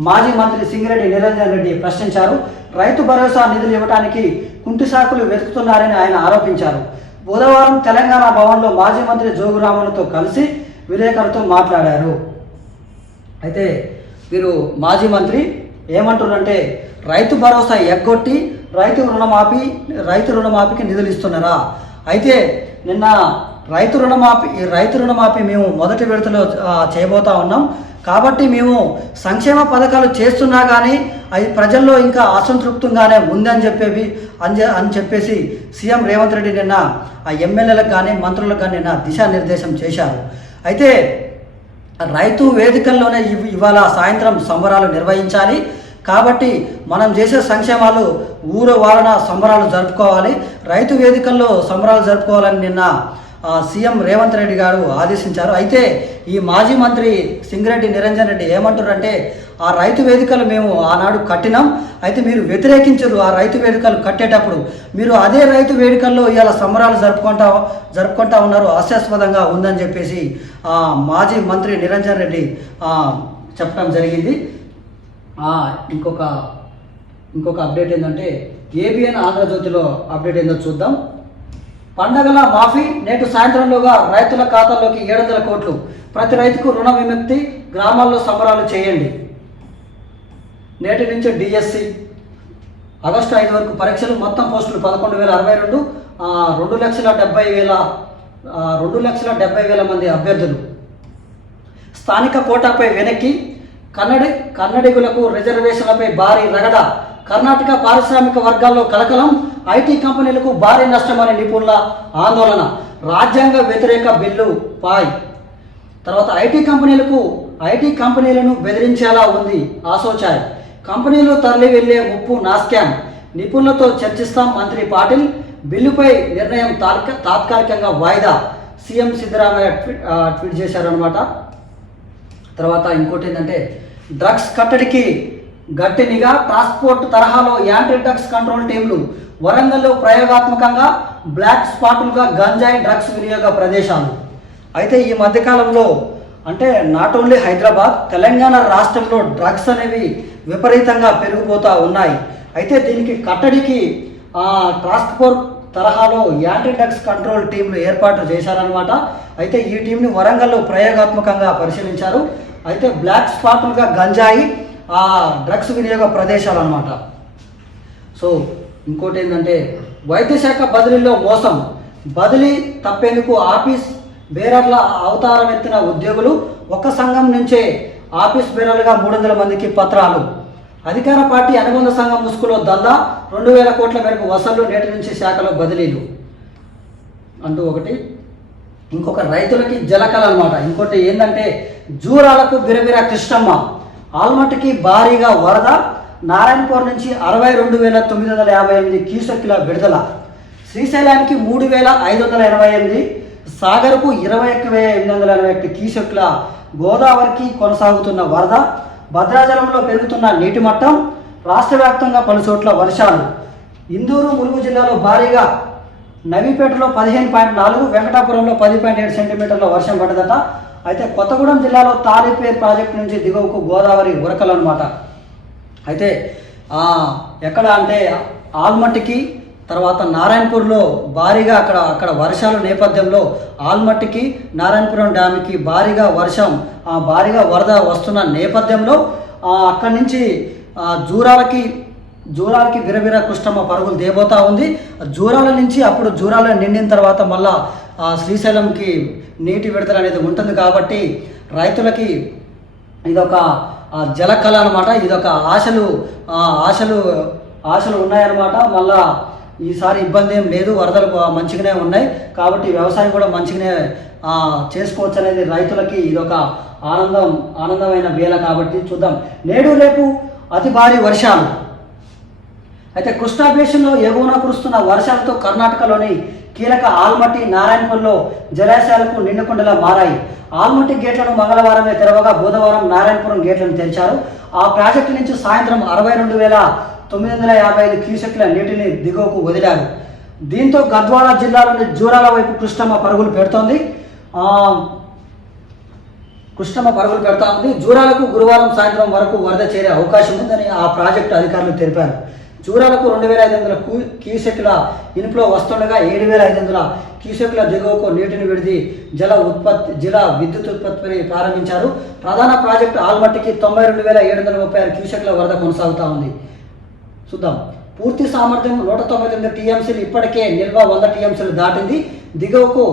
మాజీ మంత్రి సింగిరెడ్డి నిరంజన్ రెడ్డి ప్రశ్నించారు. రైతు భరోసా నిధులు ఇవ్వడానికి కుంటి సాకులు వెతుకుతున్నారని ఆయన ఆరోపించారు. బుధవారం తెలంగాణ భవన్లో మాజీ మంత్రి జోగురామన్తో కలిసి విలేకరులతో మాట్లాడారు. అయితే వీరు మాజీ మంత్రి ఏమంటున్నారంటే రైతు భరోసా ఎగ్గొట్టి రైతు రుణమాఫీకి నిధులు ఇస్తున్నారా? అయితే నిన్న రైతు రుణమాఫీ మేము మొదటి విడతలో చేయబోతా ఉన్నాం. కాబట్టి మేము సంక్షేమ పథకాలు చేస్తున్నా కానీ అది ప్రజల్లో ఇంకా అసంతృప్తంగానే ఉందని చెప్పేసి సీఎం రేవంత్ రెడ్డి నిన్న ఆ ఎమ్మెల్యేలకు కానీ మంత్రులకు కానీ నిన్న దిశానిర్దేశం చేశారు. అయితే రైతు వేదికల్లోనే ఇవాళ సాయంత్రం సంబరాలు నిర్వహించాలి. కాబట్టి మనం చేసే సంక్షేమాలు ఊరు వారన సంబరాలు జరుపుకోవాలి, రైతు వేదికల్లో సంబరాలు జరుపుకోవాలని నిన్న సీఎం రేవంత్ రెడ్డి గారు ఆదేశించారు. అయితే ఈ మాజీ మంత్రి సింగిరెడ్డి నిరంజన్ రెడ్డి ఏమంటారంటే ఆ రైతు వేదికలు మేము ఆనాడు కట్టినాం, అయితే మీరు వ్యతిరేకించరు ఆ రైతు వేదికలు కట్టేటప్పుడు, మీరు అదే రైతు వేదికల్లో ఇవాళ సంబరాలు జరుపుకుంటా ఉన్నారు, హాస్యాస్పదంగా ఉందని చెప్పేసి మాజీ మంత్రి నిరంజన్ రెడ్డి చెప్పడం జరిగింది. ఇంకొక అప్డేట్ ఏంటంటే ఏబిఎన్ ఆంధ్రజ్యోతిలో అప్డేట్ ఏందో చూద్దాం. పండగల మాఫీ నేటి సాయంత్రంలోగా రైతుల ఖాతాల్లోకి 700 కోట్లు, ప్రతి రైతుకు రుణ విముక్తి, గ్రామాల్లో సంబరాలు చేయండి. నేటి నుంచి డిఎస్సి ఆగస్టు 5 వరకు పరీక్షలు, మొత్తం పోస్టులు 11,062, 2,70,000 మంది అభ్యర్థులు. స్థానిక కోటాపై వెనక్కి, కన్నడిగులకు రిజర్వేషన్లపై భారీ రగడ, కర్ణాటక పారిశ్రామిక వర్గాల్లో కలకలం, ఐటీ కంపెనీలకు భారీ నష్టమని నిపుణుల ఆందోళన, రాజ్యాంగ వ్యతిరేక బిల్లు పాయ్. తర్వాత ఐటీ కంపెనీలను బెదిరించేలా ఉంది ఆసోచాయ్, కంపెనీలు తరలి వెళ్లే ముప్పు నాస్కాం, నిపుణులతో చర్చిస్తాం మంత్రి పాటిల్, బిల్లుపై నిర్ణయం తాత్కాలికంగా వాయిదా, సీఎం సిద్ధరామయ్య ట్వీట్ చేశారనమాట. తర్వాత ఇంకోటి ఏంటంటే డ్రగ్స్ కట్టడికి గట్టి నిఘా, ట్రాన్స్పోర్ట్ తరహాలో యాంటీ డ్రగ్స్ కంట్రోల్ టీంలు, వరంగల్లో ప్రయోగాత్మకంగా బ్లాక్ స్పాటులుగా గంజాయి డ్రగ్స్ వినియోగ ప్రదేశాలు. అయితే ఈ మధ్యకాలంలో అంటే నాట్ ఓన్లీ హైదరాబాద్, తెలంగాణ రాష్ట్రంలో డ్రగ్స్ అనేవి విపరీతంగా పెరిగిపోతూ ఉన్నాయి. అయితే దీనికి కట్టడికి ట్రాన్స్పోర్ట్ తరహాలో యాంటీ డ్రగ్స్ కంట్రోల్ టీంలు ఏర్పాటు చేశారనమాట. అయితే ఈ టీంని వరంగల్లో ప్రయోగాత్మకంగా పరిశీలించారు. అయితే బ్లాక్ స్పాటులుగా గంజాయి డ్రగ్స్ వినియోగ ప్రదేశాలు అనమాట. సో ఇంకోటి ఏంటంటే వైద్య శాఖ బదిలీలో మోసం, బదిలీ తప్పేందుకు ఆఫీస్ బేరర్ల అవతారం ఎత్తిన ఉద్యోగులు, ఒక్క సంఘం నుంచే ఆఫీస్ బేరర్లుగా 300 మందికి పత్రాలు, అధికార పార్టీ అనుబంధ సంఘం ముసుగులో దందా, 2,000 కోట్ల మేరకు వసూళ్లు, నేటి నుంచి శాఖలో బదిలీలు అంటూ ఒకటి. ఇంకొక రైతులకి జలకళ అనమాట. ఇంకోటి ఏంటంటే జూరాలకు బిరబిర కృష్ణమ్మ, ఆల్మట్టికి భారీగా వరద, నారాయణపూర్ నుంచి 62,958 క్యూసెక్కుల విడుదల, శ్రీశైలానికి 3,588, సాగర్కు 21,881 క్యూసెక్కుల, గోదావరికి కొనసాగుతున్న వరద, భద్రాచలంలో పెరుగుతున్న నీటి మట్టం, రాష్ట్ర వ్యాప్తంగా పలు చోట్ల వర్షాలు, ఇందూరు ములుగు జిల్లాలో భారీగా, నవీపేటలో 15.4, వెంకటాపురంలో 10.7 సెంటీమీటర్ల వర్షం పడ్డదట. అయితే కొత్తగూడెం జిల్లాలో తాలిపేర్ ప్రాజెక్టు నుంచి దిగువకు గోదావరి ఉరకలు అనమాట. అయితే ఎక్కడ అంటే ఆల్మట్టికి, తర్వాత నారాయణపూర్లో భారీగా అక్కడ వర్షాల నేపథ్యంలో ఆల్మట్టికి, నారాయణపురం డ్యామ్కి భారీగా వరద వస్తున్న నేపథ్యంలో అక్కడి నుంచి జూరాలకి బిరబిర కృష్ణమ్మ పరుగులు దేబోతా ఉంది. జూరాల నుంచి అప్పుడు జూరాల నిండిన తర్వాత మళ్ళా శ్రీశైలంకి నీటి విడుదల అనేది ఉంటుంది. కాబట్టి రైతులకి ఇదొక జలకళ అనమాట, ఇదొక ఆశలు ఉన్నాయన్నమాట. మళ్ళా ఈసారి ఇబ్బంది ఏం లేదు, వరదలు మంచిగానే ఉన్నాయి. కాబట్టి వ్యవసాయం కూడా మంచిగానే చేసుకోవచ్చు అనేది రైతులకి ఇదొక ఆనందమైన వేళ. కాబట్టి చూద్దాం, నేడు రేపు అతి భారీ వర్షాలు. అయితే కృష్ణా బేసిన్లో ఎగువన కురుస్తున్న వర్షాలతో కర్ణాటకలోని కీలక ఆల్మట్టి, నారాయణపూర్లో జలాశయాలకు నిండుకుండలా మారాయి. ఆల్మట్టి గేట్లను మంగళవారమే తెరవగా బుధవారం నారాయణపురం గేట్లను తెరిచారు. ఆ ప్రాజెక్టు నుంచి సాయంత్రం 62,955 క్యూసెక్ల నీటిని దిగువకు వదిలారు. దీంతో గద్వాల జిల్లాలోని జూరాల వైపు కృష్ణమ్మ పరుగులు పెడుతోంది. జూరాలకు గురువారం సాయంత్రం వరకు వరద చేరే అవకాశం ఉందని ఆ ప్రాజెక్టు అధికారులు తెలిపారు. జూరాలకు 2,500 క్యూసెక్ల ఇన్ఫ్లో వస్తుండగా 7,500 క్యూసెక్ల దిగువకు నీటిని విడిది జల విద్యుత్ ఉత్పత్తిని ప్రారంభించారు. ప్రధాన ప్రాజెక్టు ఆల్మట్టికి 92,736 క్యూసెక్ల వరద కొనసాగుతూ ఉంది. చూద్దాం. పూర్తి సామర్థ్యం 199 టీఎంసీలు, ఇప్పటికే నిల్వ 100 టీఎంసీలు దాటింది. దిగువకు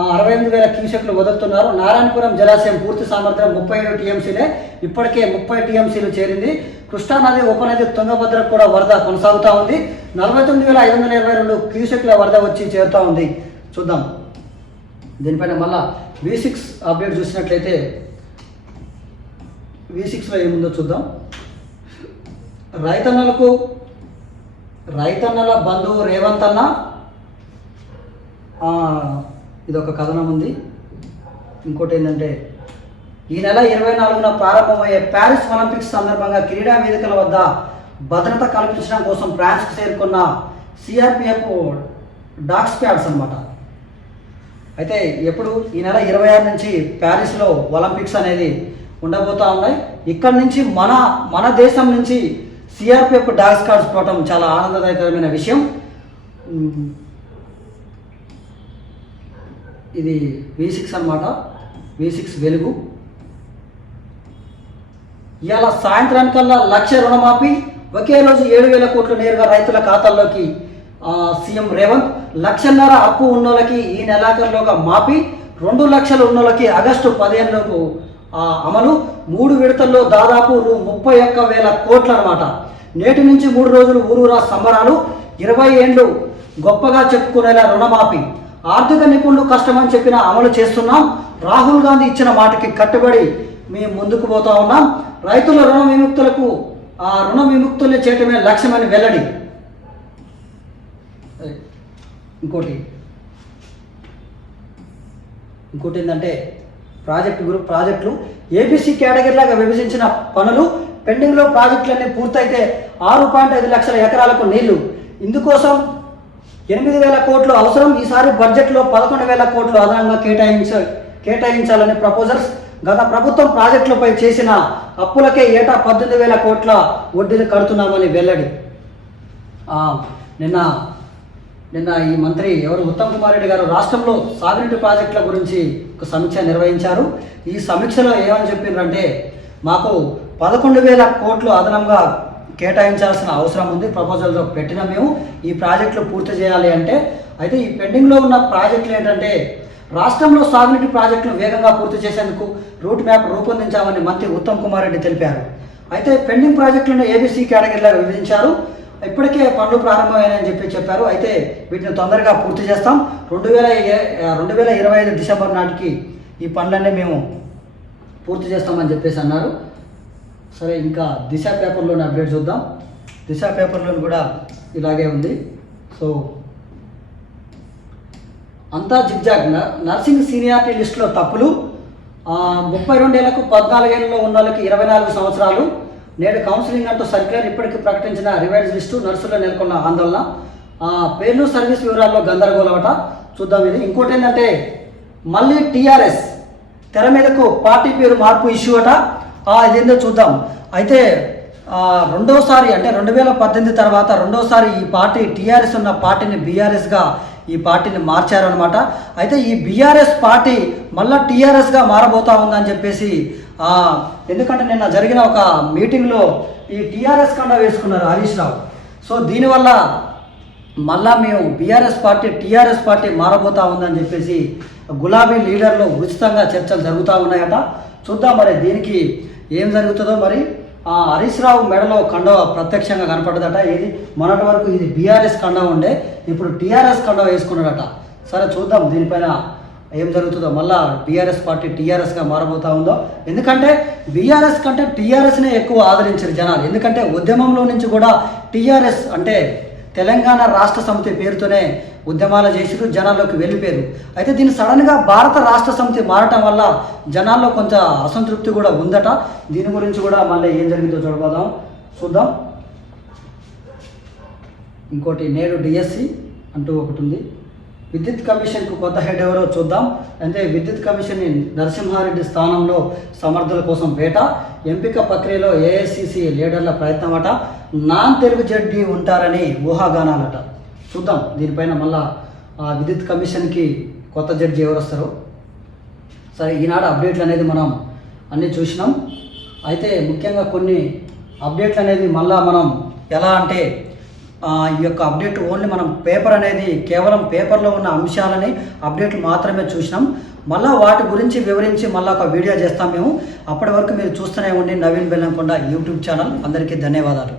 68,000 క్యూసెక్లు వదులుతున్నారు. నారాయణపురం జలాశయం పూర్తి సామర్థ్యం 37 టీఎంసీలే, ఇప్పటికే 30 టీఎంసీలు చేరింది. కృష్ణానది ఉపనది తుంగభద్రకు కూడా వరద కొనసాగుతూ ఉంది. 49,522 క్యూసెక్ల వరద వచ్చి చేరుతూ ఉంది. చూద్దాం. దీనిపైన మళ్ళా V6 అప్డేట్ చూసినట్లయితే V6లో ఏముందో చూద్దాం. రైతన్నల బంధువు రేవంత్ అన్న, ఇదొక కథనం ఉంది. ఇంకోటి ఏంటంటే ఈ నెల 24న ప్రారంభమయ్యే ప్యారిస్ ఒలింపిక్స్ సందర్భంగా క్రీడా వేదికల వద్ద భద్రత కల్పించడం కోసం ఫ్రాన్స్కు చేరుకున్న సిఆర్పిఎఫ్ డాగ్ స్క్వాడ్స్ అన్నమాట. అయితే ఎప్పుడు ఈ నెల 26 నుంచి ప్యారిస్లో ఒలింపిక్స్ అనేది ఉండబోతూ ఉన్నాయి. ఇక్కడ నుంచి మన దేశం నుంచి సిఆర్పిఎఫ్ డాగ్ స్క్వాడ్స్ పోవటం చాలా ఆనందదాయకరమైన విషయం. ఇది V6 అన్నమాట. V6 వెలుగు. ఇవాళ సాయంత్రానికల్లా 1,00,000 రుణమాఫీ, ఒకే రోజు 7,000 కోట్లు నేరుగా రైతుల ఖాతాల్లోకి. సీఎం రేవంత్ 1,50,000 అప్పు ఉన్నోళ్ళకి ఈ నెలాఖరులోగా మాఫీ, 2 లక్షలు ఉన్నోళ్ళకి ఆగస్టు 15లోపు అమలు. 3 విడతల్లో దాదాపు 31,000 కోట్లు అనమాట. నేటి నుంచి 3 రోజులు ఊరూరా సంబరాలు. 20 ఏళ్ళు గొప్పగా చెప్పుకునేలా రుణమాఫీ. ఆర్థిక నిపుణులు కష్టమని చెప్పినా అమలు చేస్తున్నాం. రాహుల్ గాంధీ ఇచ్చిన మాటకి కట్టుబడి మేము ముందుకు పోతా ఉన్నాం. రైతుల రుణ విముక్తుల్ని చేయటమే లక్ష్యమని వెల్లడి. ఇంకోటి ఏంటంటే ప్రాజెక్టులు ఏబీసీ కేటగిరీలాగా విభజించిన పనులు పెండింగ్లో. ప్రాజెక్టులన్నీ పూర్తయితే 6.5 లక్షల ఎకరాలకు నీళ్లు. ఇందుకోసం 8,000 కోట్లు అవసరం. ఈసారి బడ్జెట్లో 11,000 కోట్లు అదనంగా కేటాయించాలని ప్రపోజల్స్. గత ప్రభుత్వం ప్రాజెక్టులపై చేసిన అప్పులకే ఏటా 18,000 కోట్ల వడ్డీలు కడుతున్నామని వెల్లడి. నిన్న ఈ మంత్రి ఉత్తమ్ కుమార్ రెడ్డి గారు రాష్ట్రంలో సాగునీటి ప్రాజెక్టుల గురించి ఒక సమీక్ష నిర్వహించారు. ఈ సమీక్షలో ఏమని చెప్పిండ్రంటే, మాకు 11,000 కోట్లు అదనంగా కేటాయించాల్సిన అవసరం ఉంది. ప్రపోజల్తో పెట్టిన మేము ఈ ప్రాజెక్టులు పూర్తి చేయాలి అంటే. అయితే ఈ పెండింగ్లో ఉన్న ప్రాజెక్టులు ఏంటంటే, రాష్ట్రంలో సాగునీటి ప్రాజెక్టులు వేగంగా పూర్తి చేసేందుకు రూట్ మ్యాప్ రూపొందించామని మంత్రి ఉత్తమ్ కుమార్ రెడ్డి తెలిపారు. అయితే పెండింగ్ ప్రాజెక్టులను ఏబీసీ కేటగిరీలో విభజించారు. ఇప్పటికే పనులు ప్రారంభమైనాయని చెప్పారు. అయితే వీటిని తొందరగా పూర్తి చేస్తాం. 2025 డిసెంబర్ నాటికి ఈ పనులన్నీ మేము పూర్తి చేస్తామని చెప్పేసి అన్నారు. సరే, ఇంకా దిశ పేపర్లోని అప్డేట్ చూద్దాం. దిశ పేపర్లోని కూడా ఇలాగే ఉంది. సో అంతా జిగ్జాగ్. నర్సింగ్ సీనియారిటీ లిస్టులో తప్పులు. 32 ఏళ్లకు 14 ఏళ్లలో ఉన్న వాళ్ళకి 24 సంవత్సరాలు. నేడు కౌన్సిలింగ్ అంటూ సర్క్యులర్ ఇప్పటికీ ప్రకటించిన రివైజ్ లిస్టు. నర్సుల్లో నెలకొన్న ఆందోళన. పేర్లు సర్వీస్ వివరాల్లో గందరగోళమట. చూద్దాం ఇది. ఇంకోటి ఏంటంటే, మళ్ళీ టీఆర్ఎస్ తెర మీదకు పార్టీ పేరు మార్పు ఇష్యూ అట. ఇదేందో చూద్దాం. అయితే రెండోసారి అంటే 2018 తర్వాత రెండోసారి ఈ పార్టీ టీఆర్ఎస్ ఉన్న పార్టీని బీఆర్ఎస్గా ఈ పార్టీని మార్చారనమాట. అయితే ఈ బీఆర్ఎస్ పార్టీ మళ్ళీ టీఆర్ఎస్గా మారబోతా ఉందని చెప్పేసి, ఎందుకంటే నిన్న జరిగిన ఒక మీటింగ్లో ఈ టీఆర్ఎస్ కండా వేసుకున్నారు హరీష్ రావు. సో దీనివల్ల మళ్ళా మేము బీఆర్ఎస్ పార్టీ టీఆర్ఎస్ పార్టీ మారబోతా ఉందని చెప్పేసి గులాబీ లీడర్లు ఉచితంగా చర్చలు జరుగుతూ ఉన్నాయట. చూద్దాం మరి దీనికి ఏం జరుగుతుందో. మరి హరీష్ రావు మెడలో కండవ ప్రత్యక్షంగా కనపడదట. ఇది మొన్నటి వరకు ఇది బీఆర్ఎస్ కండవ ఉండే, ఇప్పుడు టీఆర్ఎస్ కండవ వేసుకున్నాడట. సరే చూద్దాం దీనిపైన ఏం జరుగుతుందో. మళ్ళా బీఆర్ఎస్ పార్టీ టీఆర్ఎస్గా మారబోతా ఉందో. ఎందుకంటే బీఆర్ఎస్ కంటే టీఆర్ఎస్నే ఎక్కువ ఆదరించారు జనాలు. ఎందుకంటే ఉద్యమంలో నుంచి కూడా టీఆర్ఎస్ అంటే తెలంగాణ రాష్ట్ర సమితి పేరుతోనే ఉద్యమాలు చేసిరు, జనాల్లోకి వెళ్ళిపోయారు. అయితే దీన్ని సడన్గా భారత రాష్ట్ర సమితి మారటం వల్ల జనాల్లో కొంత అసంతృప్తి కూడా ఉందట. దీని గురించి కూడా మళ్ళీ ఏం జరిగిందో చూద్దాం. ఇంకోటి నేడు డిఎస్సి అంటూ ఒకటి ఉంది. విద్యుత్ కమిషన్కు కొత్త హెడ్ ఎవరో చూద్దాం. అంటే విద్యుత్ కమిషన్ నరసింహారెడ్డి స్థానంలో సమర్థుల కోసం వేట. ఎంపిక ప్రక్రియలో ఏఐసిసి లీడర్ల ప్రయత్నం అట. నాన్ తెలుగు జడ్జి ఉంటారని ఊహాగానాలట. చూద్దాం దీనిపైన మళ్ళా విద్యుత్ కమిషన్కి కొత్త జడ్జి ఎవరు వస్తారో. సరే, ఈనాడు అప్డేట్లు అనేది మనం అన్నీ చూసినాం. అయితే ముఖ్యంగా కొన్ని అప్డేట్లు అనేది మళ్ళా మనం ఎలా అంటే ఈ యొక్క అప్డేట్ ఓన్లీ మనం పేపర్ అనేది కేవలం పేపర్లో ఉన్న అంశాలని అప్డేట్లు మాత్రమే చూసినాం. మళ్ళీ వాటి గురించి వివరించి మళ్ళీ ఒక వీడియో చేస్తాం మేము. అప్పటి వరకు మీరు చూస్తూనే ఉండి నవీన్ బెల్లంకొండ యూట్యూబ్ ఛానల్. అందరికీ ధన్యవాదాలు.